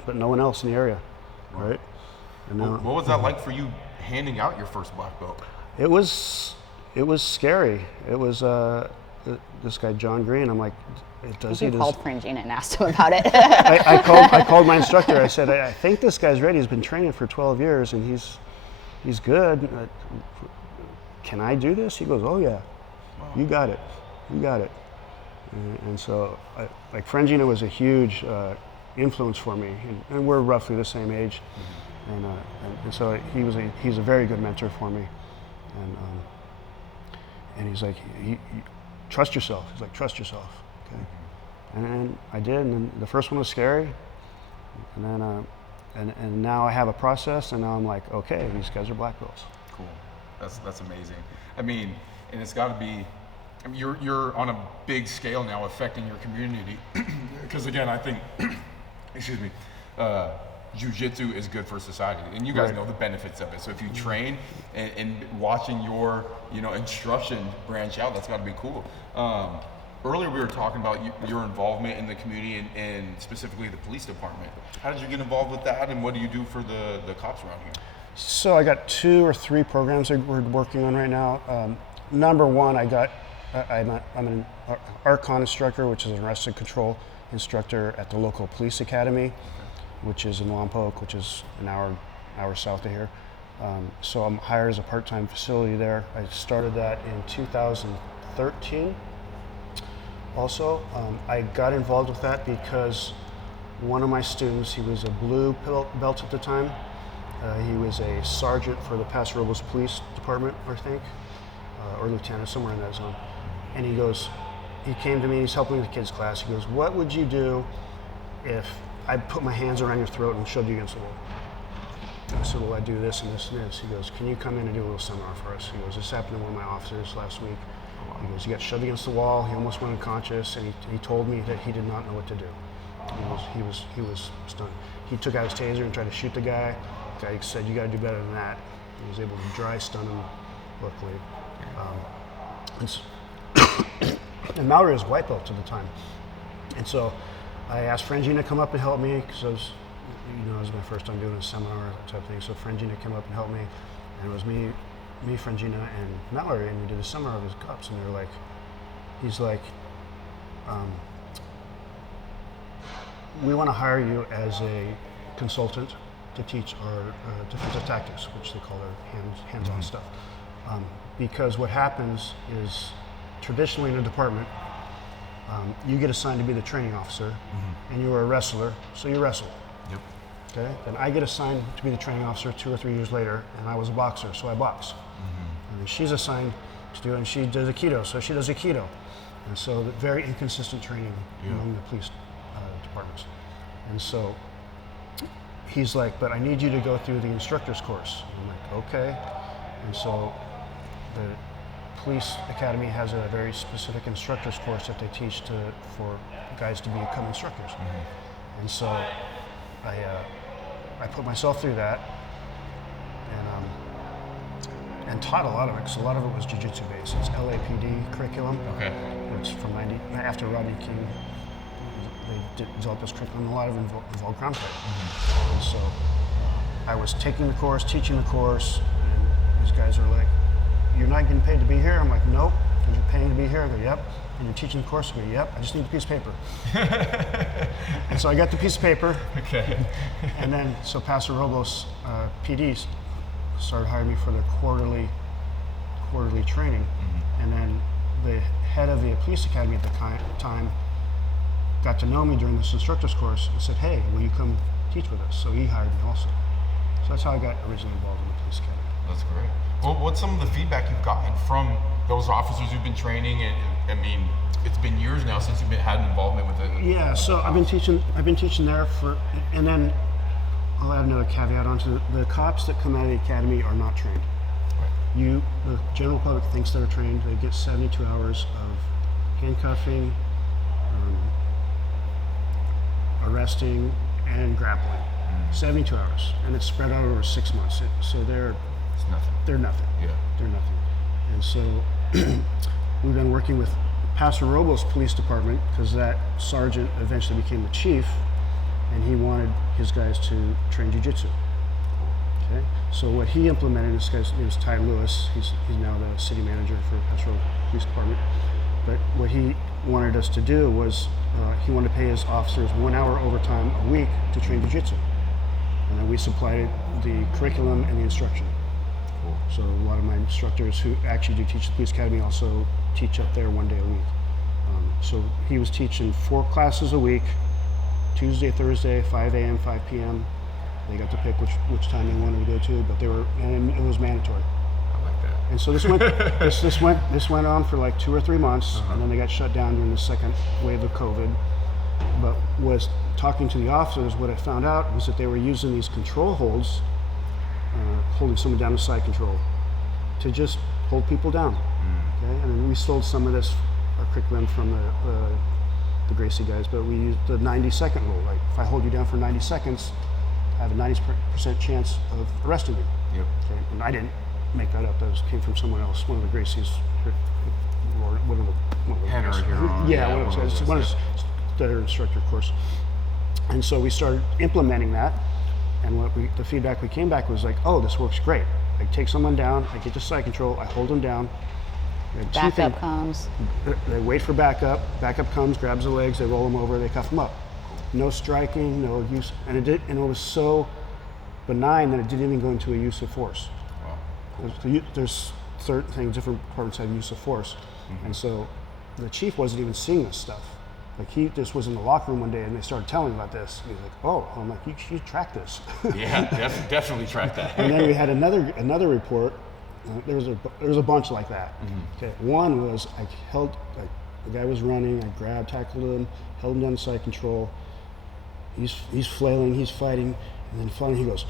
but no one else in the area, right? And now, what was that like for you handing out your first black belt? It was scary. It was this guy John Green. I'm like, You called Frangina and asked him about it. I called my instructor. I said, I think this guy's ready. He's been training for 12 years and he's good. Can I do this? He goes, oh yeah, you got it. And so, Frangina was a huge influence for me, and we're roughly the same age, and so he's a very good mentor for me, and he's like, trust yourself. He's like, trust yourself, okay, and I did, and then the first one was scary, and then and now I have a process, and now I'm like, okay, these guys are black belts. Cool, that's amazing. I mean, and it's got to be. You're on a big scale now affecting your community because again I think jiu-jitsu is good for society and you guys know the benefits of it, so if you train and watching your instruction branch out, that's got to be cool. Earlier we were talking about your involvement in the community and specifically the police department. How did you get involved with that, and what do you do for the cops around here? So I got 2 or 3 programs that we're working on right now. Number one, I got I'm an ARCON instructor, which is an arrested control instructor at the local police academy, which is in Lompoc, which is an hour south of here. So I'm hired as a part-time facility there. I started that in 2013. Also, I got involved with that because one of my students, he was a blue belt at the time. He was a sergeant for the Paso Robles Police Department, I think, or lieutenant, somewhere in that zone. And he came to me, he's helping the kids class. He goes, what would you do if I put my hands around your throat and shoved you against the wall? I said, well, I do this and this and this. He goes, can you come in and do a little seminar for us? He goes, this happened to one of my officers last week. He goes, he got shoved against the wall, he almost went unconscious, and he told me that he did not know what to do. He was stunned. He took out his taser and tried to shoot the guy. The guy said, you got to do better than that. He was able to dry stun him, luckily. And Mallory was white belt at the time. And so I asked Frangina to come up and help me, because it was my first time doing a seminar type thing. So Frangina came up and helped me, and it was me, Frangina, and Mallory, and we did a seminar of his cups, and they were like, he's like, we want to hire you as a consultant to teach our defensive tactics, which they call their hands-on stuff. Because what happens is, traditionally in a department, you get assigned to be the training officer, and you were a wrestler, so you wrestle. Yep. Okay. Then I get assigned to be the training officer 2 or 3 years later, and I was a boxer, so I box. And then she's assigned to do it, and she does Aikido, so she does Aikido. And so very inconsistent training among the police departments. And so he's like, but I need you to go through the instructor's course. And I'm like, okay. And so the police academy has a very specific instructor's course that they teach for guys to become instructors. And so I put myself through that and taught a lot of it, because a lot of it was Jiu Jitsu based. It's LAPD curriculum. Okay. It's from after Rodney King. They developed this curriculum. A lot of it involved ground fighting. And so I was taking the course, teaching the course, and these guys are like, you're not getting paid to be here? I'm like, nope. Because you're paying to be here? I go, yep. And you're teaching the course? I go, yep. I just need a piece of paper. And so I got the piece of paper. Okay. And then, so Paso Robles PDs started hiring me for their quarterly training. And then the head of the police academy at the time got to know me during this instructor's course and said, hey, will you come teach with us? So he hired me also. So that's how I got originally involved in the police academy. That's great. Well, what's some of the feedback you've gotten from those officers who've been training? And I mean, it's been years now since you've had an involvement with it. Yeah, so I've been teaching there and then I'll add another caveat onto the cops that come out of the academy are not trained. Right. The general public thinks they're trained. They get 72 hours of handcuffing, arresting, and grappling. 72 hours, and it's spread out over 6 months. So they're nothing. They're nothing. Yeah. They're nothing. And so we've been working with Paso Robles Police Department, because that sergeant eventually became the chief, and he wanted his guys to train Jiu Jitsu. Okay. So what he implemented, this guy's name is Ty Lewis. He's now the city manager for Paso Robles Police Department. But what he wanted us to do was he wanted to pay his officers 1 hour overtime a week to train Jiu Jitsu. And then we supplied the curriculum and the instruction. Cool. So a lot of my instructors who actually do teach at the police academy also teach up there 1 day a week. So he was teaching 4 classes a week, Tuesday, Thursday, 5 a.m., 5 p.m. They got to pick which time they wanted to go to, but and it was mandatory. I like that. And so this went on for like 2 or 3 months, and then they got shut down during the second wave of COVID. But was talking to the officers, what I found out was that they were using these control holds, holding someone down with side control, to just hold people down. Okay? And then we stole some of this curriculum from the Gracie guys, but we used the 90-second rule. Like, if I hold you down for 90 seconds, I have a 90% chance of arresting you. Yep. Okay? And I didn't make that up. That came from someone else, one of the Gracies, one of the Henry guys. here. Yeah, one of their instructor course. And so we started implementing that, and the feedback we came back was like, oh, this works great. I take someone down, I get to side control, I hold them down, Backup comes. They wait for backup. Backup comes, grabs the legs, they roll them over, they cuff them up. No striking, no use, and it was so benign that it didn't even go into a use of force. Wow. There's certain things, different departments have use of force, and so the chief wasn't even seeing this stuff. Like he just was in the locker room one day and they started telling him about this. And he's like, "Oh," I'm like, "You track this." Yeah, definitely track that. And then we had another report. There was a bunch like that. Okay, one was the guy was running. I tackled him, held him down to side control. He's flailing, he's fighting, and then finally he goes,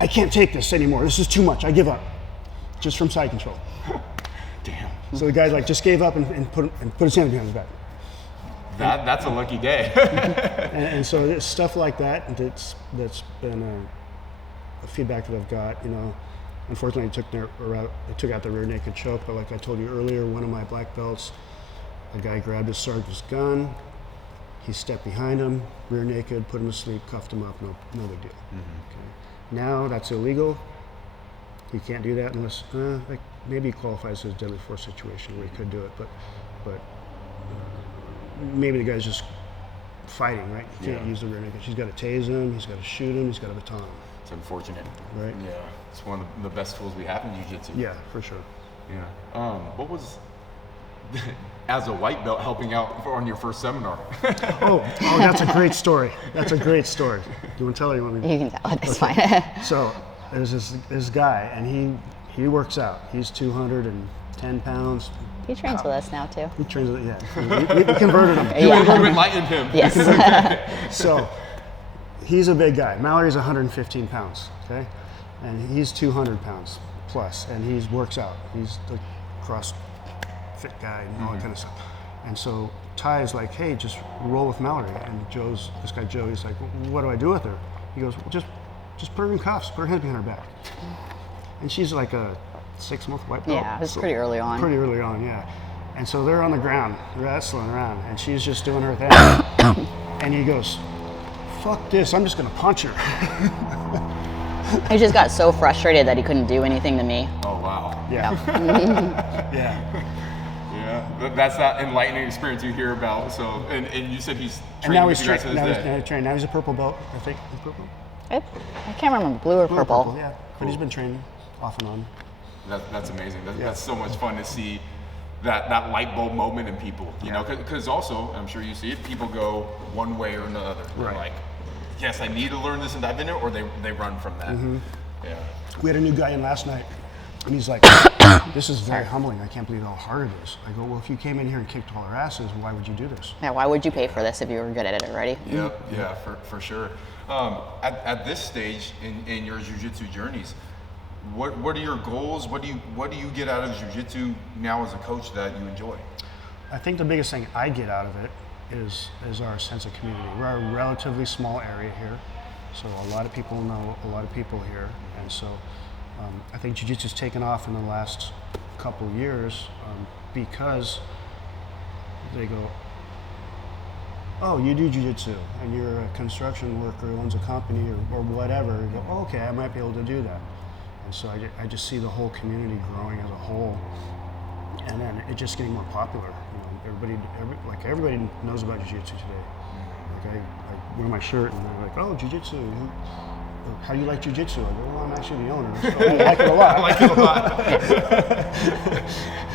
"I can't take this anymore. This is too much. I give up." Just from side control. Damn. So the guy just gave up and put his hand behind his back. That's a lucky day. and so it's stuff like that's been a feedback that I've got. Unfortunately, it took out the rear naked choke. But like I told you earlier, one of my black belts, a guy grabbed his sergeant's gun. He stepped behind him, rear naked, put him to sleep, cuffed him up. No big deal. Okay. Now that's illegal. You can't do that unless maybe he qualifies as a deadly force situation where he could do it, but maybe the guy's just fighting, right? You can't use the rear naked. He's got to tase him, he's got to shoot him, he's got to baton him. It's unfortunate. Right? Yeah. It's one of the best tools we have in jiu-jitsu. Yeah, for sure. Yeah. What was, as a white belt, helping out on your first seminar? oh, that's a great story. That's a great story. Do you want to tell it or you want me to? You can tell it, it's fine. So there's this guy, and he works out. He's 210 pounds. He trains with us now too. He trains with, yeah. We converted him. You enlightened him. Yes. So he's a big guy. Mallory's 115 pounds, okay? And he's 200 pounds plus, and he works out. He's the CrossFit guy and all that kind of stuff. And so Ty is like, "Hey, just roll with Mallory." And this guy Joe, he's like, "What do I do with her?" He goes, "Just put her in cuffs, put her hands behind her back." And she's like a 6-month white belt. Yeah, it was pretty early on. Pretty early on, yeah. And so they're on the ground, wrestling around, and she's just doing her thing. And he goes, "Fuck this, I'm just gonna punch her." He just got so frustrated that he couldn't do anything to me. Oh, wow. Yeah. Yeah. Yeah. That's that enlightening experience you hear about. So, and you said he's And training now with he's you guys to this day. trained. Now he's a purple belt, I think. He's purple? I can't remember, blue or purple. Yeah. But he's been training off and on. That's amazing. That's so much fun to see that light bulb moment in people, you know, because also, I'm sure you see it, people go one way or another. They're Right. like, yes, I need to learn this and dive in it, or they run from that. Yeah. We had a new guy in last night, and he's like, "This is very humbling. I can't believe how hard it is." I go, "Well, if you came in here and kicked all our asses, why would you do this?" Yeah, why would you pay for this if you were good at it already? Yep. Yeah, for sure. At this stage in your jiu-jitsu journeys, what are your goals? What do you get out of jiu-jitsu now as a coach that you enjoy? I think the biggest thing I get out of it is our sense of community. We're a relatively small area here, so a lot of people know a lot of people here, and so I think jiu-jitsu's taken off in the last couple of years because they go, "Oh, you do jiu-jitsu, and you're a construction worker who owns a company or whatever." You go, "Oh, okay, I might be able to do that." And so I just see the whole community growing as a whole, and then it just getting more popular. Everybody knows about jiu-jitsu today. Like I wear my shirt and they're like, "Oh, jiu-jitsu. How do you like jiu-jitsu?" I go, "Well, I'm actually the owner, so I like it a lot." I like it a lot.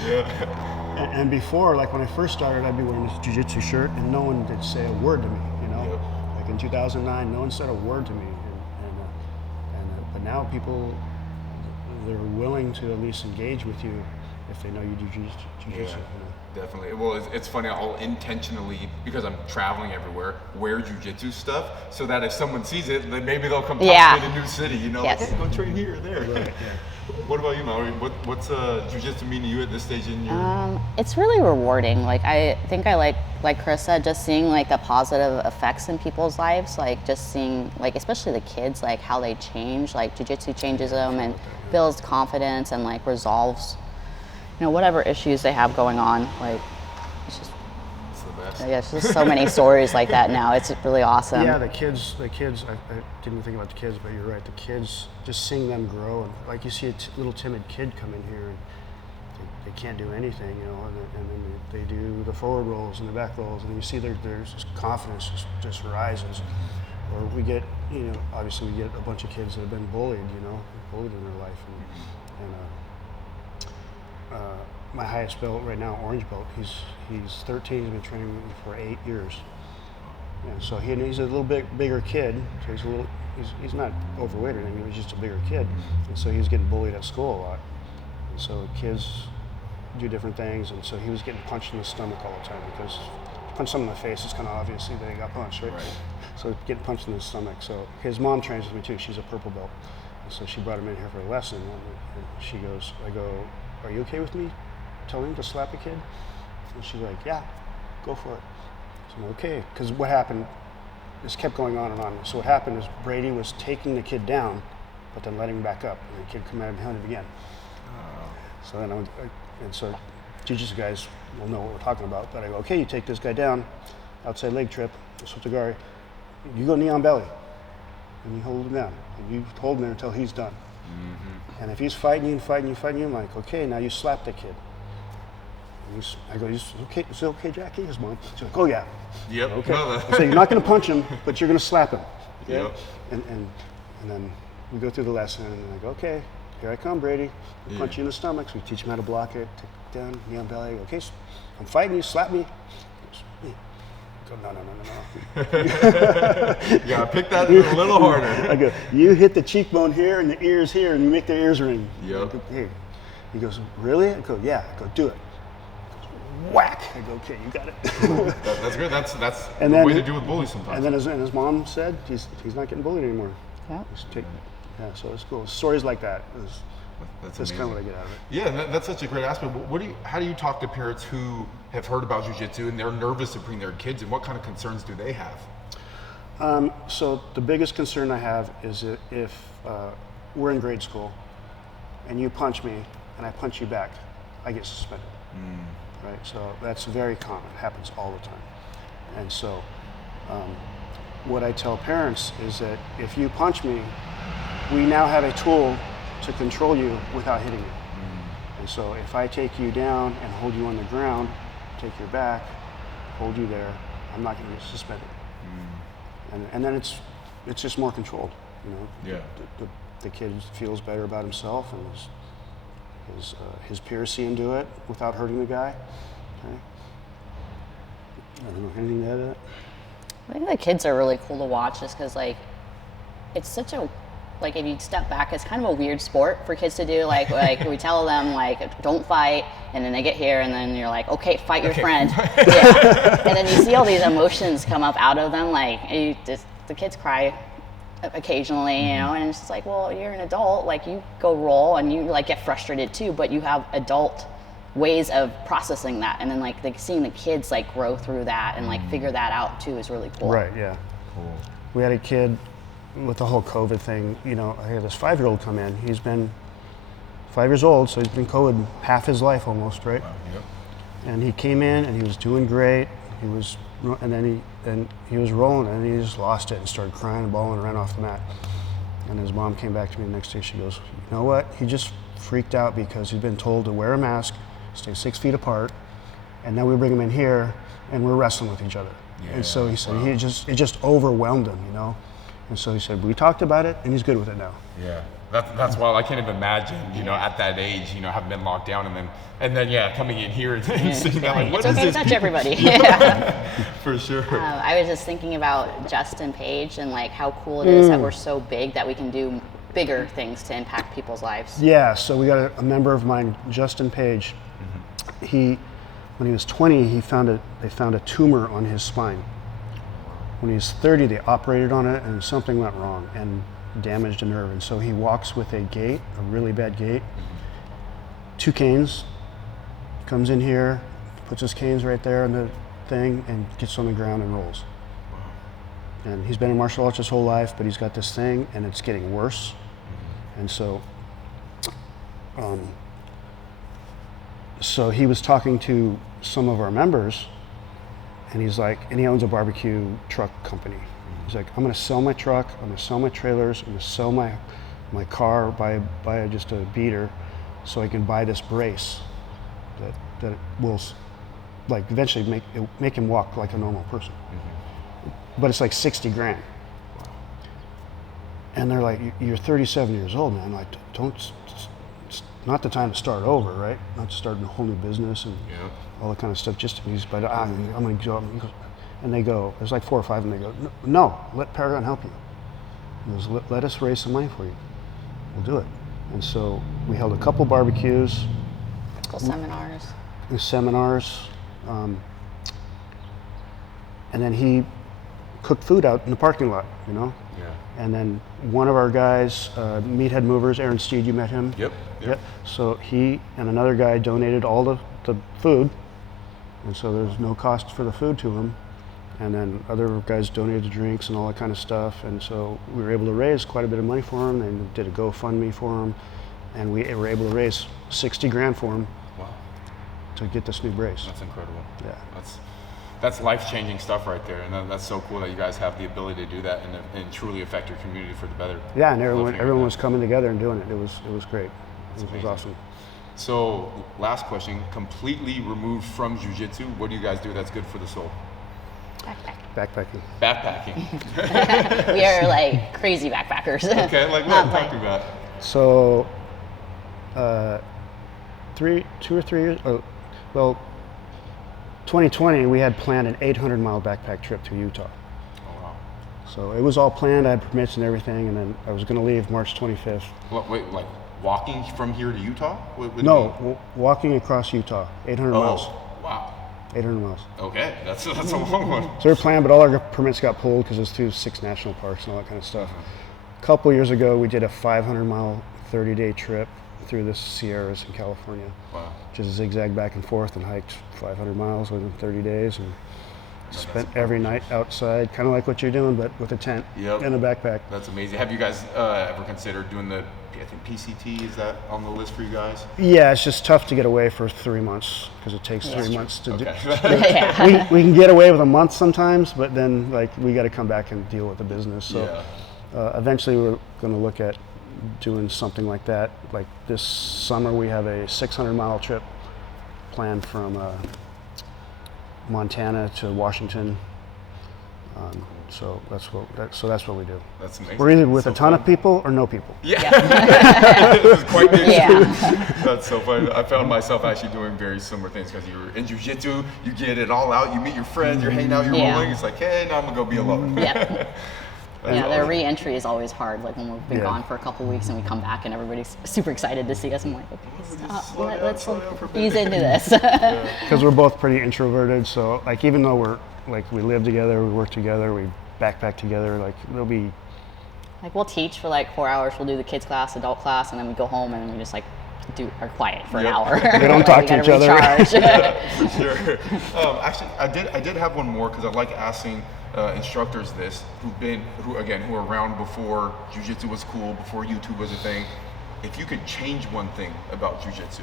Yeah. And before, like when I first started, I'd be wearing this jiu-jitsu shirt and no one did say a word to me, you know? Yep. Like in 2009, no one said a word to me. But now people, they're willing to at least engage with you if they know you do jiu-jitsu. Yeah, You know? definitely. Well, it's funny. I'll intentionally, because I'm traveling everywhere, wear jiu-jitsu stuff so that if someone sees it, then maybe they'll come talk to me in a new city. You know, Yes. like, "Hey, go train here or there." Right, yeah. What about you, Mallory? What's jiu-jitsu mean to you at this stage in your? It's really rewarding. Like I think I like Chris said, just seeing like the positive effects in people's lives. Like just seeing like especially the kids, like how they change. Like jiu-jitsu changes them and builds confidence and like resolves, whatever issues they have going on. Like it's just. It's the best. There's just so many stories like that now. It's really awesome. Yeah, the kids. I didn't even think about the kids, but you're right. The kids, just seeing them grow, and like you see a little timid kid come in here, they can't do anything, you know, and then they do the forward rolls and the back rolls, and you see their confidence just rises. Or we get, you know, obviously we get a bunch of kids that have been bullied, you know, bullied in their life, and my highest belt right now, orange belt, he's 13, he's been training with me for 8 years. And so he's a little bit bigger kid, so he's not overweight or anything, he's just a bigger kid. And so he was getting bullied at school a lot. And so kids do different things, and so he was getting punched in the stomach all the time, because if you punch someone in the face, it's kind of obvious that they got punched, right? So getting punched in the stomach. So his mom trains with me too, she's a purple belt. And so she brought him in here for a lesson, and she goes, I go, are you okay with me telling him to slap a kid? And she's like, yeah, go for it. So I'm okay, because what happened, this kept going on and on. So what happened is Brady was taking the kid down, but then letting him back up, and the kid come out behind him again. So then and so Jiu-Jitsu guys will know what we're talking about, but I go, okay, you take this guy down, outside leg trip, Sotogari, you go knee on belly, and you hold him down, and you hold him there until he's done. Mm-hmm. And if he's fighting you, I'm like, okay, now you slap the kid. I go, is it okay, Jackie? His mom. She's like, oh yeah. Yep. Okay. So you're not going to punch him, but you're going to slap him. Okay? Yep. And then we go through the lesson, and I go, okay, here I come, Brady. I punch you in the stomach. So we teach him how to block it, take it down, knee on belly. I go, okay, I'm fighting you, slap me. He goes, no. You gotta pick that a little harder. I go, you hit the cheekbone here and the ears here, and you make their ears ring. Yep. Go, hey. He goes, really? I go, yeah. I go, do it. Whack! I go, okay, you got it. That's good. That's and the then, way to deal with bullies sometimes. And then his mom said, he's not getting bullied anymore. Yeah. Yeah, so it's cool. Stories like that that's kind of what I get out of it. Yeah, that's such a great aspect. How do you talk to parents who have heard about jiu-jitsu and they're nervous to bring their kids, and what kind of concerns do they have? So the biggest concern I have is if we're in grade school and you punch me and I punch you back, I get suspended. Right? So that's very common. It happens all the time. And so what I tell parents is that if you punch me, we now have a tool to control you without hitting you. And so if I take you down and hold you on the ground, take your back, hold you there, I'm not going to get suspended. And then it's just more controlled. You know, the kid feels better about himself, and his peers see him do it without hurting the guy. Okay. I don't know, anything to add to that? I think the kids are really cool to watch, just because it's such a, if you step back, it's kind of a weird sport for kids to do. Like we tell them don't fight, and then they get here, and then you're like, okay, fight your friend. Yeah. And then you see all these emotions come up out of them, the kids cry occasionally, you know, and it's just well, you're an adult, you go roll and you get frustrated too, but you have adult ways of processing that, and then seeing the kids grow through that and figure that out too is really cool. Right, yeah. Cool. We had a kid with the whole COVID thing, you know, I had this 5-year-old come in. He's been 5 years old, so he's been COVID half his life almost, right? Wow, yep. And he came in and he was doing great. He was rolling, and he just lost it and started crying and bawling and ran off the mat. And his mom came back to me the next day. She goes, you know what? He just freaked out because he'd been told to wear a mask, stay 6 feet apart, and now we bring him in here and we're wrestling with each other. Yeah, and so he said it just overwhelmed him, you know. And so he said, we talked about it, and he's good with it now. Yeah, that's wild. I can't even imagine, you know, at that age, you know, having been locked down, and then coming in here and sitting down what is this? It's okay to touch everybody. Yeah. For sure. I was just thinking about Justin Page and how cool it is that we're so big that we can do bigger things to impact people's lives. Yeah, so we got a member of mine, Justin Page. When he was 20, they found a tumor on his spine. When he was 30, they operated on it, and something went wrong and damaged a nerve. And so he walks with a gait, a really bad gait, 2 canes, comes in here, puts his canes right there on the thing, and gets on the ground and rolls. And he's been in martial arts his whole life, but he's got this thing, and it's getting worse. And so, so he was talking to some of our members, and he's and he owns a barbecue truck company. He's like, I'm gonna sell my truck, I'm gonna sell my trailers, I'm gonna sell my my car, buy just a beater, so I can buy this brace. that it will like eventually make him walk like a normal person. But it's like 60 grand. And they're like, you're 37 years old, man. Like, it's not the time to start over, right? Not to start a whole new business and all that kind of stuff. Just to use, but I'm going to go. And they go, there's like 4 or 5, and they go, no, let Paragon help you. He goes, let us raise some money for you. We'll do it. And so we held a couple barbecues. Seminars. And then he cooked food out in the parking lot, you know? Yeah. And then one of our guys, Meathead Movers, Aaron Steed, you met him? Yep. So he and another guy donated all the food, and so there's no cost for the food to him. And then other guys donated the drinks and all that kind of stuff, and so we were able to raise quite a bit of money for him, and did a GoFundMe for him, and we were able to raise 60 grand for him. Wow. To get this new brace. That's incredible. Yeah. That's life-changing stuff right there, and that's so cool that you guys have the ability to do that and truly affect your community for the better. Yeah, and everyone was coming together and doing it. It was great. It was awesome. So, last question: completely removed from jiu-jitsu, what do you guys do that's good for the soul? Backpacking. Backpacking. We are like crazy backpackers. Okay, like what? Talk about. So, 2 or 3 years. Well. 2020, we had planned an 800-mile backpack trip to Utah. Oh, wow. So it was all planned. I had permits and everything, and then I was going to leave March 25th. Wait, like walking from here to Utah? No, walking across Utah, 800 miles. Wow. 800 miles. Okay, that's a long one. So we were planned, but all our permits got pulled because it was through 6 national parks and all that kind of stuff. A couple years ago, we did a 500-mile, 30-day trip through the Sierras in California. Wow. Just zigzagged back and forth and hiked 500 miles within 30 days and spent every night outside, kind of like what you're doing, but with a tent and a backpack. That's amazing. Have you guys ever considered doing the, I think PCT, is that on the list for you guys? Yeah, it's just tough to get away for 3 months because it takes 3 months to do. Yeah. We can get away with a month sometimes, but then like we got to come back and deal with the business. So eventually we're going to look at doing something like that. Like this summer we have a 600-mile trip planned from Montana to Washington. So that's what we do. That's amazing. We're either with a ton of people or no people. Yeah. This is quite the Yeah. That's so funny. I found myself actually doing very similar things because you're in jiu-jitsu, you get it all out, you meet your friends, you're hanging out, you're rolling. It's like, hey, now I'm gonna go be alone. Yeah. Yeah, their re-entry is always hard. Like when we've been gone for a couple weeks and we come back and everybody's super excited to see us. I'm like, okay, stop. Let's ease into this. Because we're both pretty introverted, so like even though we live together, we work together, we backpack together, like there'll be. Like we'll teach for like 4 hours. We'll do the kids class, adult class, and then we go home and then we just like are quiet for an hour. We don't talk to each other. Yeah, sure. Actually, I did have one more because I like asking instructors this who are around before jiu-jitsu was cool, before YouTube was a thing. If you could change one thing about jiu-jitsu,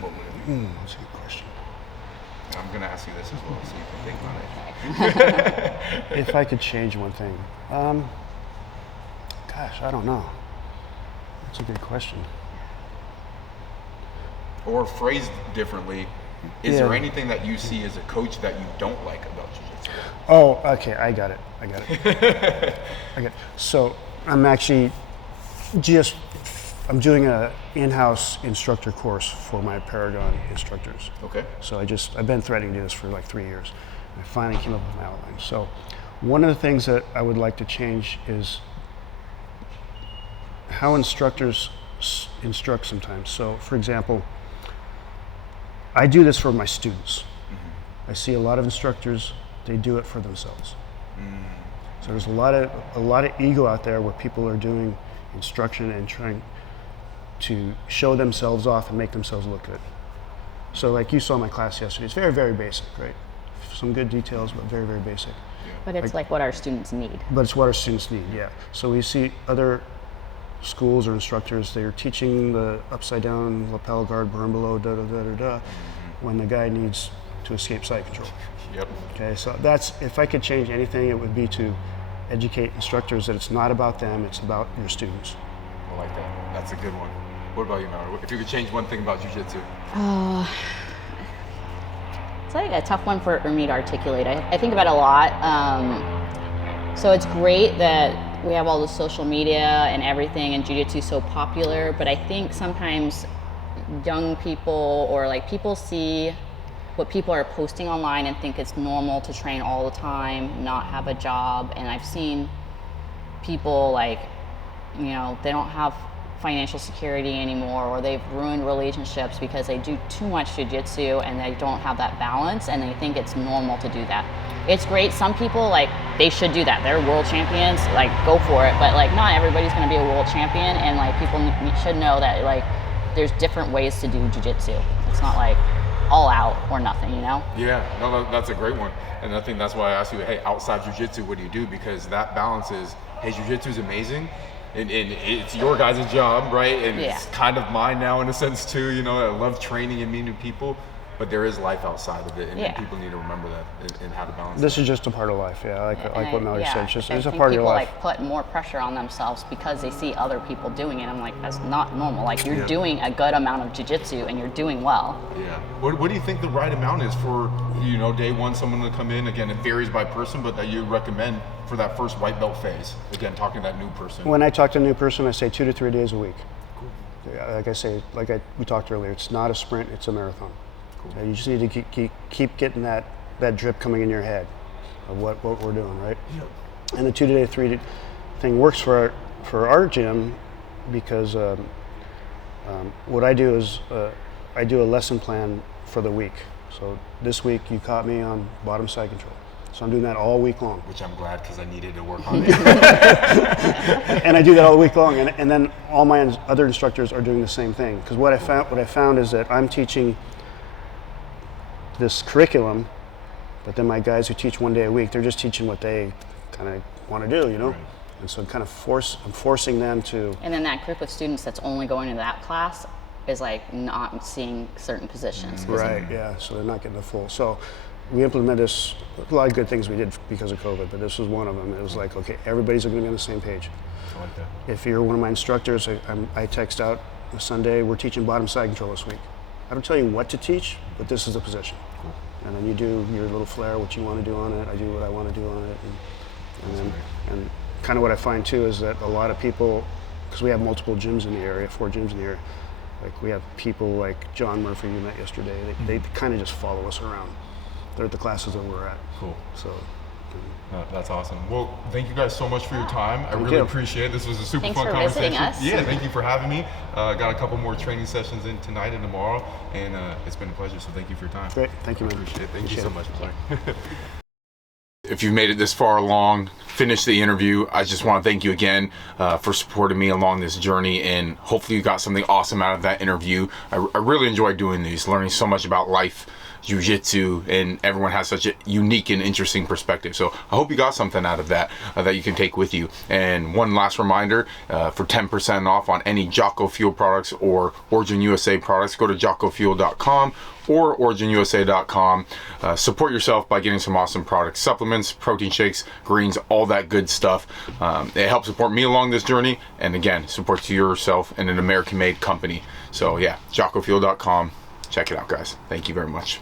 what would it be? That's a good question. And I'm gonna ask you this as well, so you can think on it. If I could change one thing, gosh, I don't know. That's a good question. Or phrased differently, is there anything that you see as a coach that you don't like about jiu-jitsu? Oh, okay, I got it. So I'm actually I'm doing a in-house instructor course for my Paragon instructors. Okay. So I've been threatening to do this for like 3 years. I finally came up with my outline. So one of the things that I would like to change is how instructors instruct sometimes. So for example, I do this for my students. I see a lot of instructors, they do it for themselves. So there's a lot of ego out there where people are doing instruction and trying to show themselves off and make themselves look good. So like you saw my class yesterday, it's very, very basic, right? Some good details, but very, very basic. But it's like what our students need. But it's what our students need, yeah. So we see other schools or instructors, they're teaching the upside down lapel guard, burn below, when the guy needs to escape side control. Yep. Okay, so that's, if I could change anything, it would be to educate instructors that it's not about them, it's about your students. I like that. That's a good one. What about you, Mallory? If you could change one thing about jiu-jitsu? It's like a tough one for me to articulate. I think about it a lot. So it's great that we have all the social media and everything, and jiu-jitsu is so popular, but I think sometimes young people or like people see what people are posting online and think it's normal to train all the time, not have a job. And I've seen people like, you know, they don't have financial security anymore, or they've ruined relationships because they do too much jiu-jitsu and they don't have that balance, and they think it's normal to do that. It's great. Some people, like, they should do that. They're world champions, like, go for it. But like, not everybody's going to be a world champion, and like, people should know that like there's different ways to do jiu-jitsu. It's not like all out or nothing, you know? Yeah, no, that's a great one. And I think that's why I asked you, hey, outside jiu-jitsu, what do you do? Because that balance is, hey, jiu-jitsu is amazing, and it's your guys' job, right? And it's kind of mine now in a sense too, you know, I love training and meeting new people, but there is life outside of it, and people need to remember that and how to balance This that. is just a part of life, like what Mallory said. It's a think part of your life. People like put more pressure on themselves because they see other people doing it. I'm like, that's not normal. Like, you're doing a good amount of jiu-jitsu and you're doing well. Yeah. What do you think the right amount is for, you know, day one, someone to come in? Again, it varies by person, but that you recommend for that first white belt phase? Again, talking to that new person. When I talk to a new person, I say 2 to 3 days a week. Cool. Yeah, like I say, we talked earlier, it's not a sprint, it's a marathon. Cool. You just need to keep getting that drip coming in your head of what we're doing, right? Yep. And the 2 to 3 thing works for our gym because what I do is I do a lesson plan for the week. So this week you caught me on bottom side control. So I'm doing that all week long. Which I'm glad, because I needed to work on it. And I do that all week long, and then all my other instructors are doing the same thing. Because what I found is that I'm teaching this curriculum, but then my guys who teach 1 day a week, they're just teaching what they kind of want to do, you know? Right. And so I'm forcing them to. And then that group of students that's only going to that class is like not seeing certain positions. Right, yeah, so they're not getting the full. So we implemented this, a lot of good things we did because of COVID, but this was one of them. It was like, okay, everybody's going to be on the same page. I like that. If you're one of my instructors, I text out Sunday, we're teaching bottom side control this week. I don't tell you what to teach, but this is the position. Cool. And then you do your little flair, what you want to do on it. I do what I want to do on it. And kind of what I find too is that a lot of people, because we have multiple gyms in the area, 4 gyms in the area, like we have people like John Murphy you met yesterday, they kind of just follow us around. They're at the classes that we're at. Cool. So. That's awesome. Well, thank you guys so much for your time. I really appreciate it. This was a super Thanks fun for conversation. visiting us. Yeah, thank you for having me. Got a couple more training sessions in tonight and tomorrow, and it's been a pleasure. So thank you for your time. Great. Thank you, man. Appreciate it. Thank you so much. Bye. If you've made it this far along, finished the interview, I just want to thank you again for supporting me along this journey, and hopefully you got something awesome out of that interview. I really enjoy doing these, learning so much about life, jiu-jitsu, and everyone has such a unique and interesting perspective. So I hope you got something out of that that you can take with you. And one last reminder, for 10% off on any Jocko Fuel products or Origin USA products, go to jockofuel.com or originusa.com. Support yourself by getting some awesome products, supplements, protein shakes, greens, all that good stuff. It helps support me along this journey, and again, supports yourself and an American-made company. So yeah, jockofuel.com. Check it out, guys. Thank you very much.